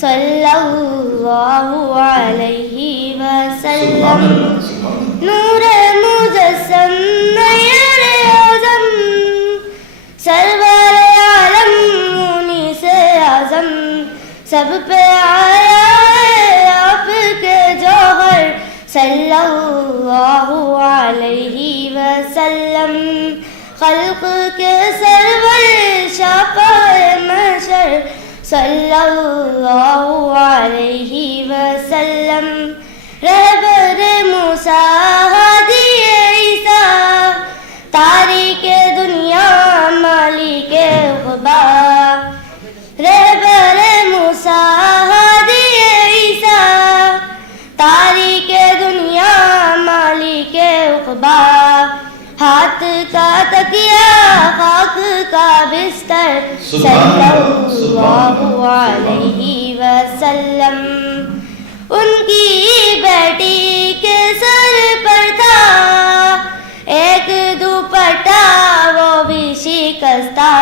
صلی اللہ علیہ وسلم. نور مجسم نیر اعظم سرور عالم انیس اعظم. سب پہ آیا ہے آپ کے جوہر صلی اللہ علیہ وسلم. خلق کے سرور شفاعِ محشر صلی اللہ علیہ وسلم. رہبر موسیٰ ہادی عیسیٰ تاریخ دنیا مالک عقبیٰ. رہبر موسیٰ ہادی عیسیٰ تاریخ دنیا مالک عقبیٰ. ہاتھ کا تکیہ خاک کا بستر صلی اللہ علیہ وسلم. ان کی بیٹی کے سر پر تھا ایک دوپٹہ وہ بھی شکستہ.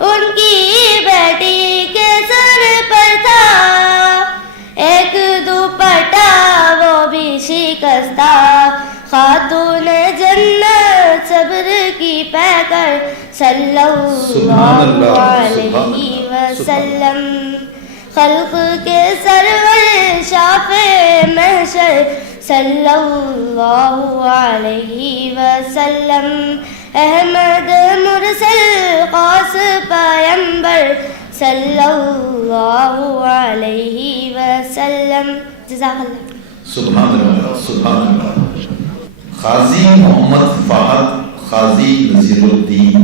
ان کی بیٹی کے سر پر تھا ایک دوپٹہ وہ بھی شکستہ. خاتون جنت صبر کی پیکر صلی اللہ علیہ وسلم. خلق کے سرور شافع محشر صلی اللہ علیہ وسلم. احمد مرسل خاص پیمبر صلی اللہ علیہ وسلم. جزاک اللہ. سبحان اللہ سبحان اللہ. قاضی محمد فہد قاضی نذیر الدین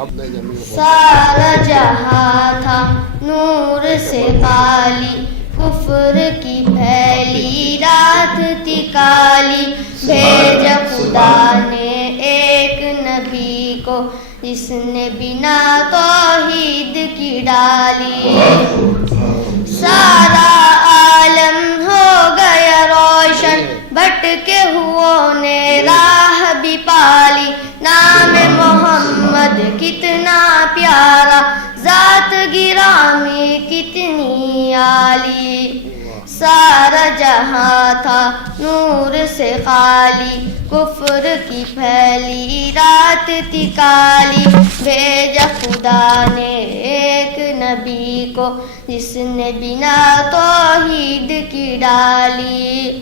اپنے زمین سارا جہاں تھا نور سے خالی، کفر کی پھیلی رات تھی کالی، بھیجا خدا نے ایک نبی کو جس نے بنا توحید کی ڈالی، سارا عالم ہو گیا روشن، بھٹکے ہوا نے راہ بھی پالی، نام محمد کتنا پیارا، ذات گرامی کتنی عالی، سارا جہاں تھا نور سے خالی، کفر کی پھیلی رات تھی کالی، بھیجا خدا نے ایک نبی کو جس نے بنا توحید کی ڈالی،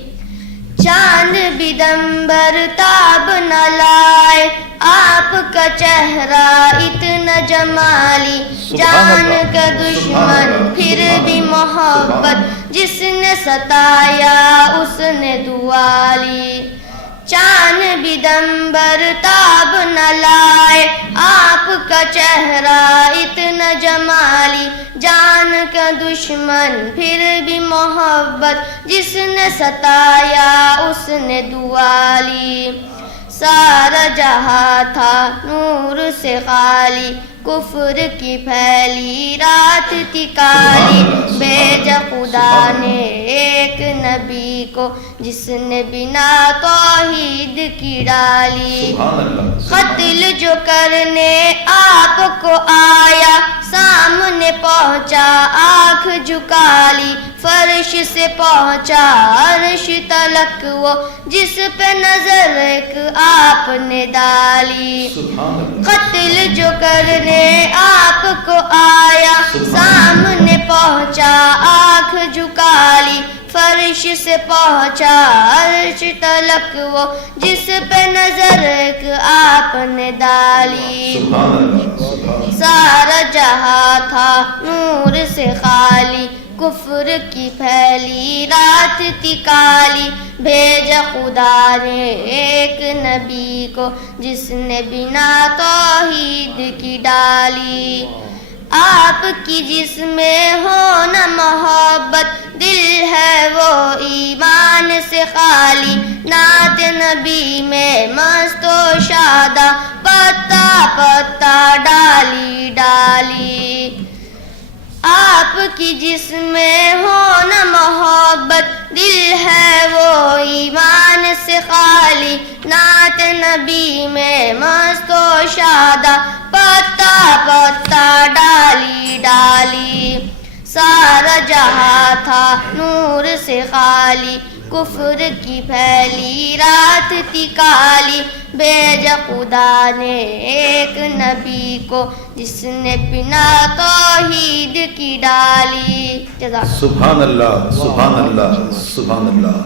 چاند بھی دمبر تاب نہ لائے، آپ کا چہرہ اتنا جمالی، جان کا دشمن پھر بھی محبت، جس نے ستایا اس نے دعا لی، چاند بھی دمبر تاب نہ لائے، آپ کا چہرہ اتنا جمالی، جان کا دشمن پھر بھی محبت، جس نے ستایا اس نے دعا لی، سارا جہاں تھا نور سے خالی، کفر کی پھیلی رات تھی کالی، بھیجا خدا نے ایک نبی کو جس نے بنا توحید کی ڈالی، قتل جو کرنے آپ کو آیا، سامنے پہنچا آنکھ جھکا لی، فرش سے پہنچا عرش تلک وہ جس پہ نظر ایک آپ نے ڈالی، قتل جو کرنے آپ کو آیا، سامنے پہنچا آنکھ جھکا لی، فرش سے پہنچا عرش تلک وہ جس پہ نظر ایک آپ نے ڈالی، سارا جہاں تھا نور سے خالی، کفر کی پھیلی رات تھی کالی، بھیجا خدا نے ایک نبی کو جس نے بنا توحید کی ڈالی، آپ کی جس میں ہو نہ محبت، دل ہے وہ ایمان سے خالی، نعت نبی میں مست و شادہ، پتا پتا ڈالی ڈالی، آپ کی جس میں ہو نہ محبت، دل ہے وہ ایمان سے خالی، نعت نبی میں مست و شادہ، پتا پتا ڈالی ڈالی، سارا جہاں تھا نور سے خالی، کفر کی پھیلی رات تھی کالی، بھیجا خدا نے ایک نبی کو جس نے بنا توحید کی ڈالی، سبحان اللہ سبحان اللہ سبحان اللہ۔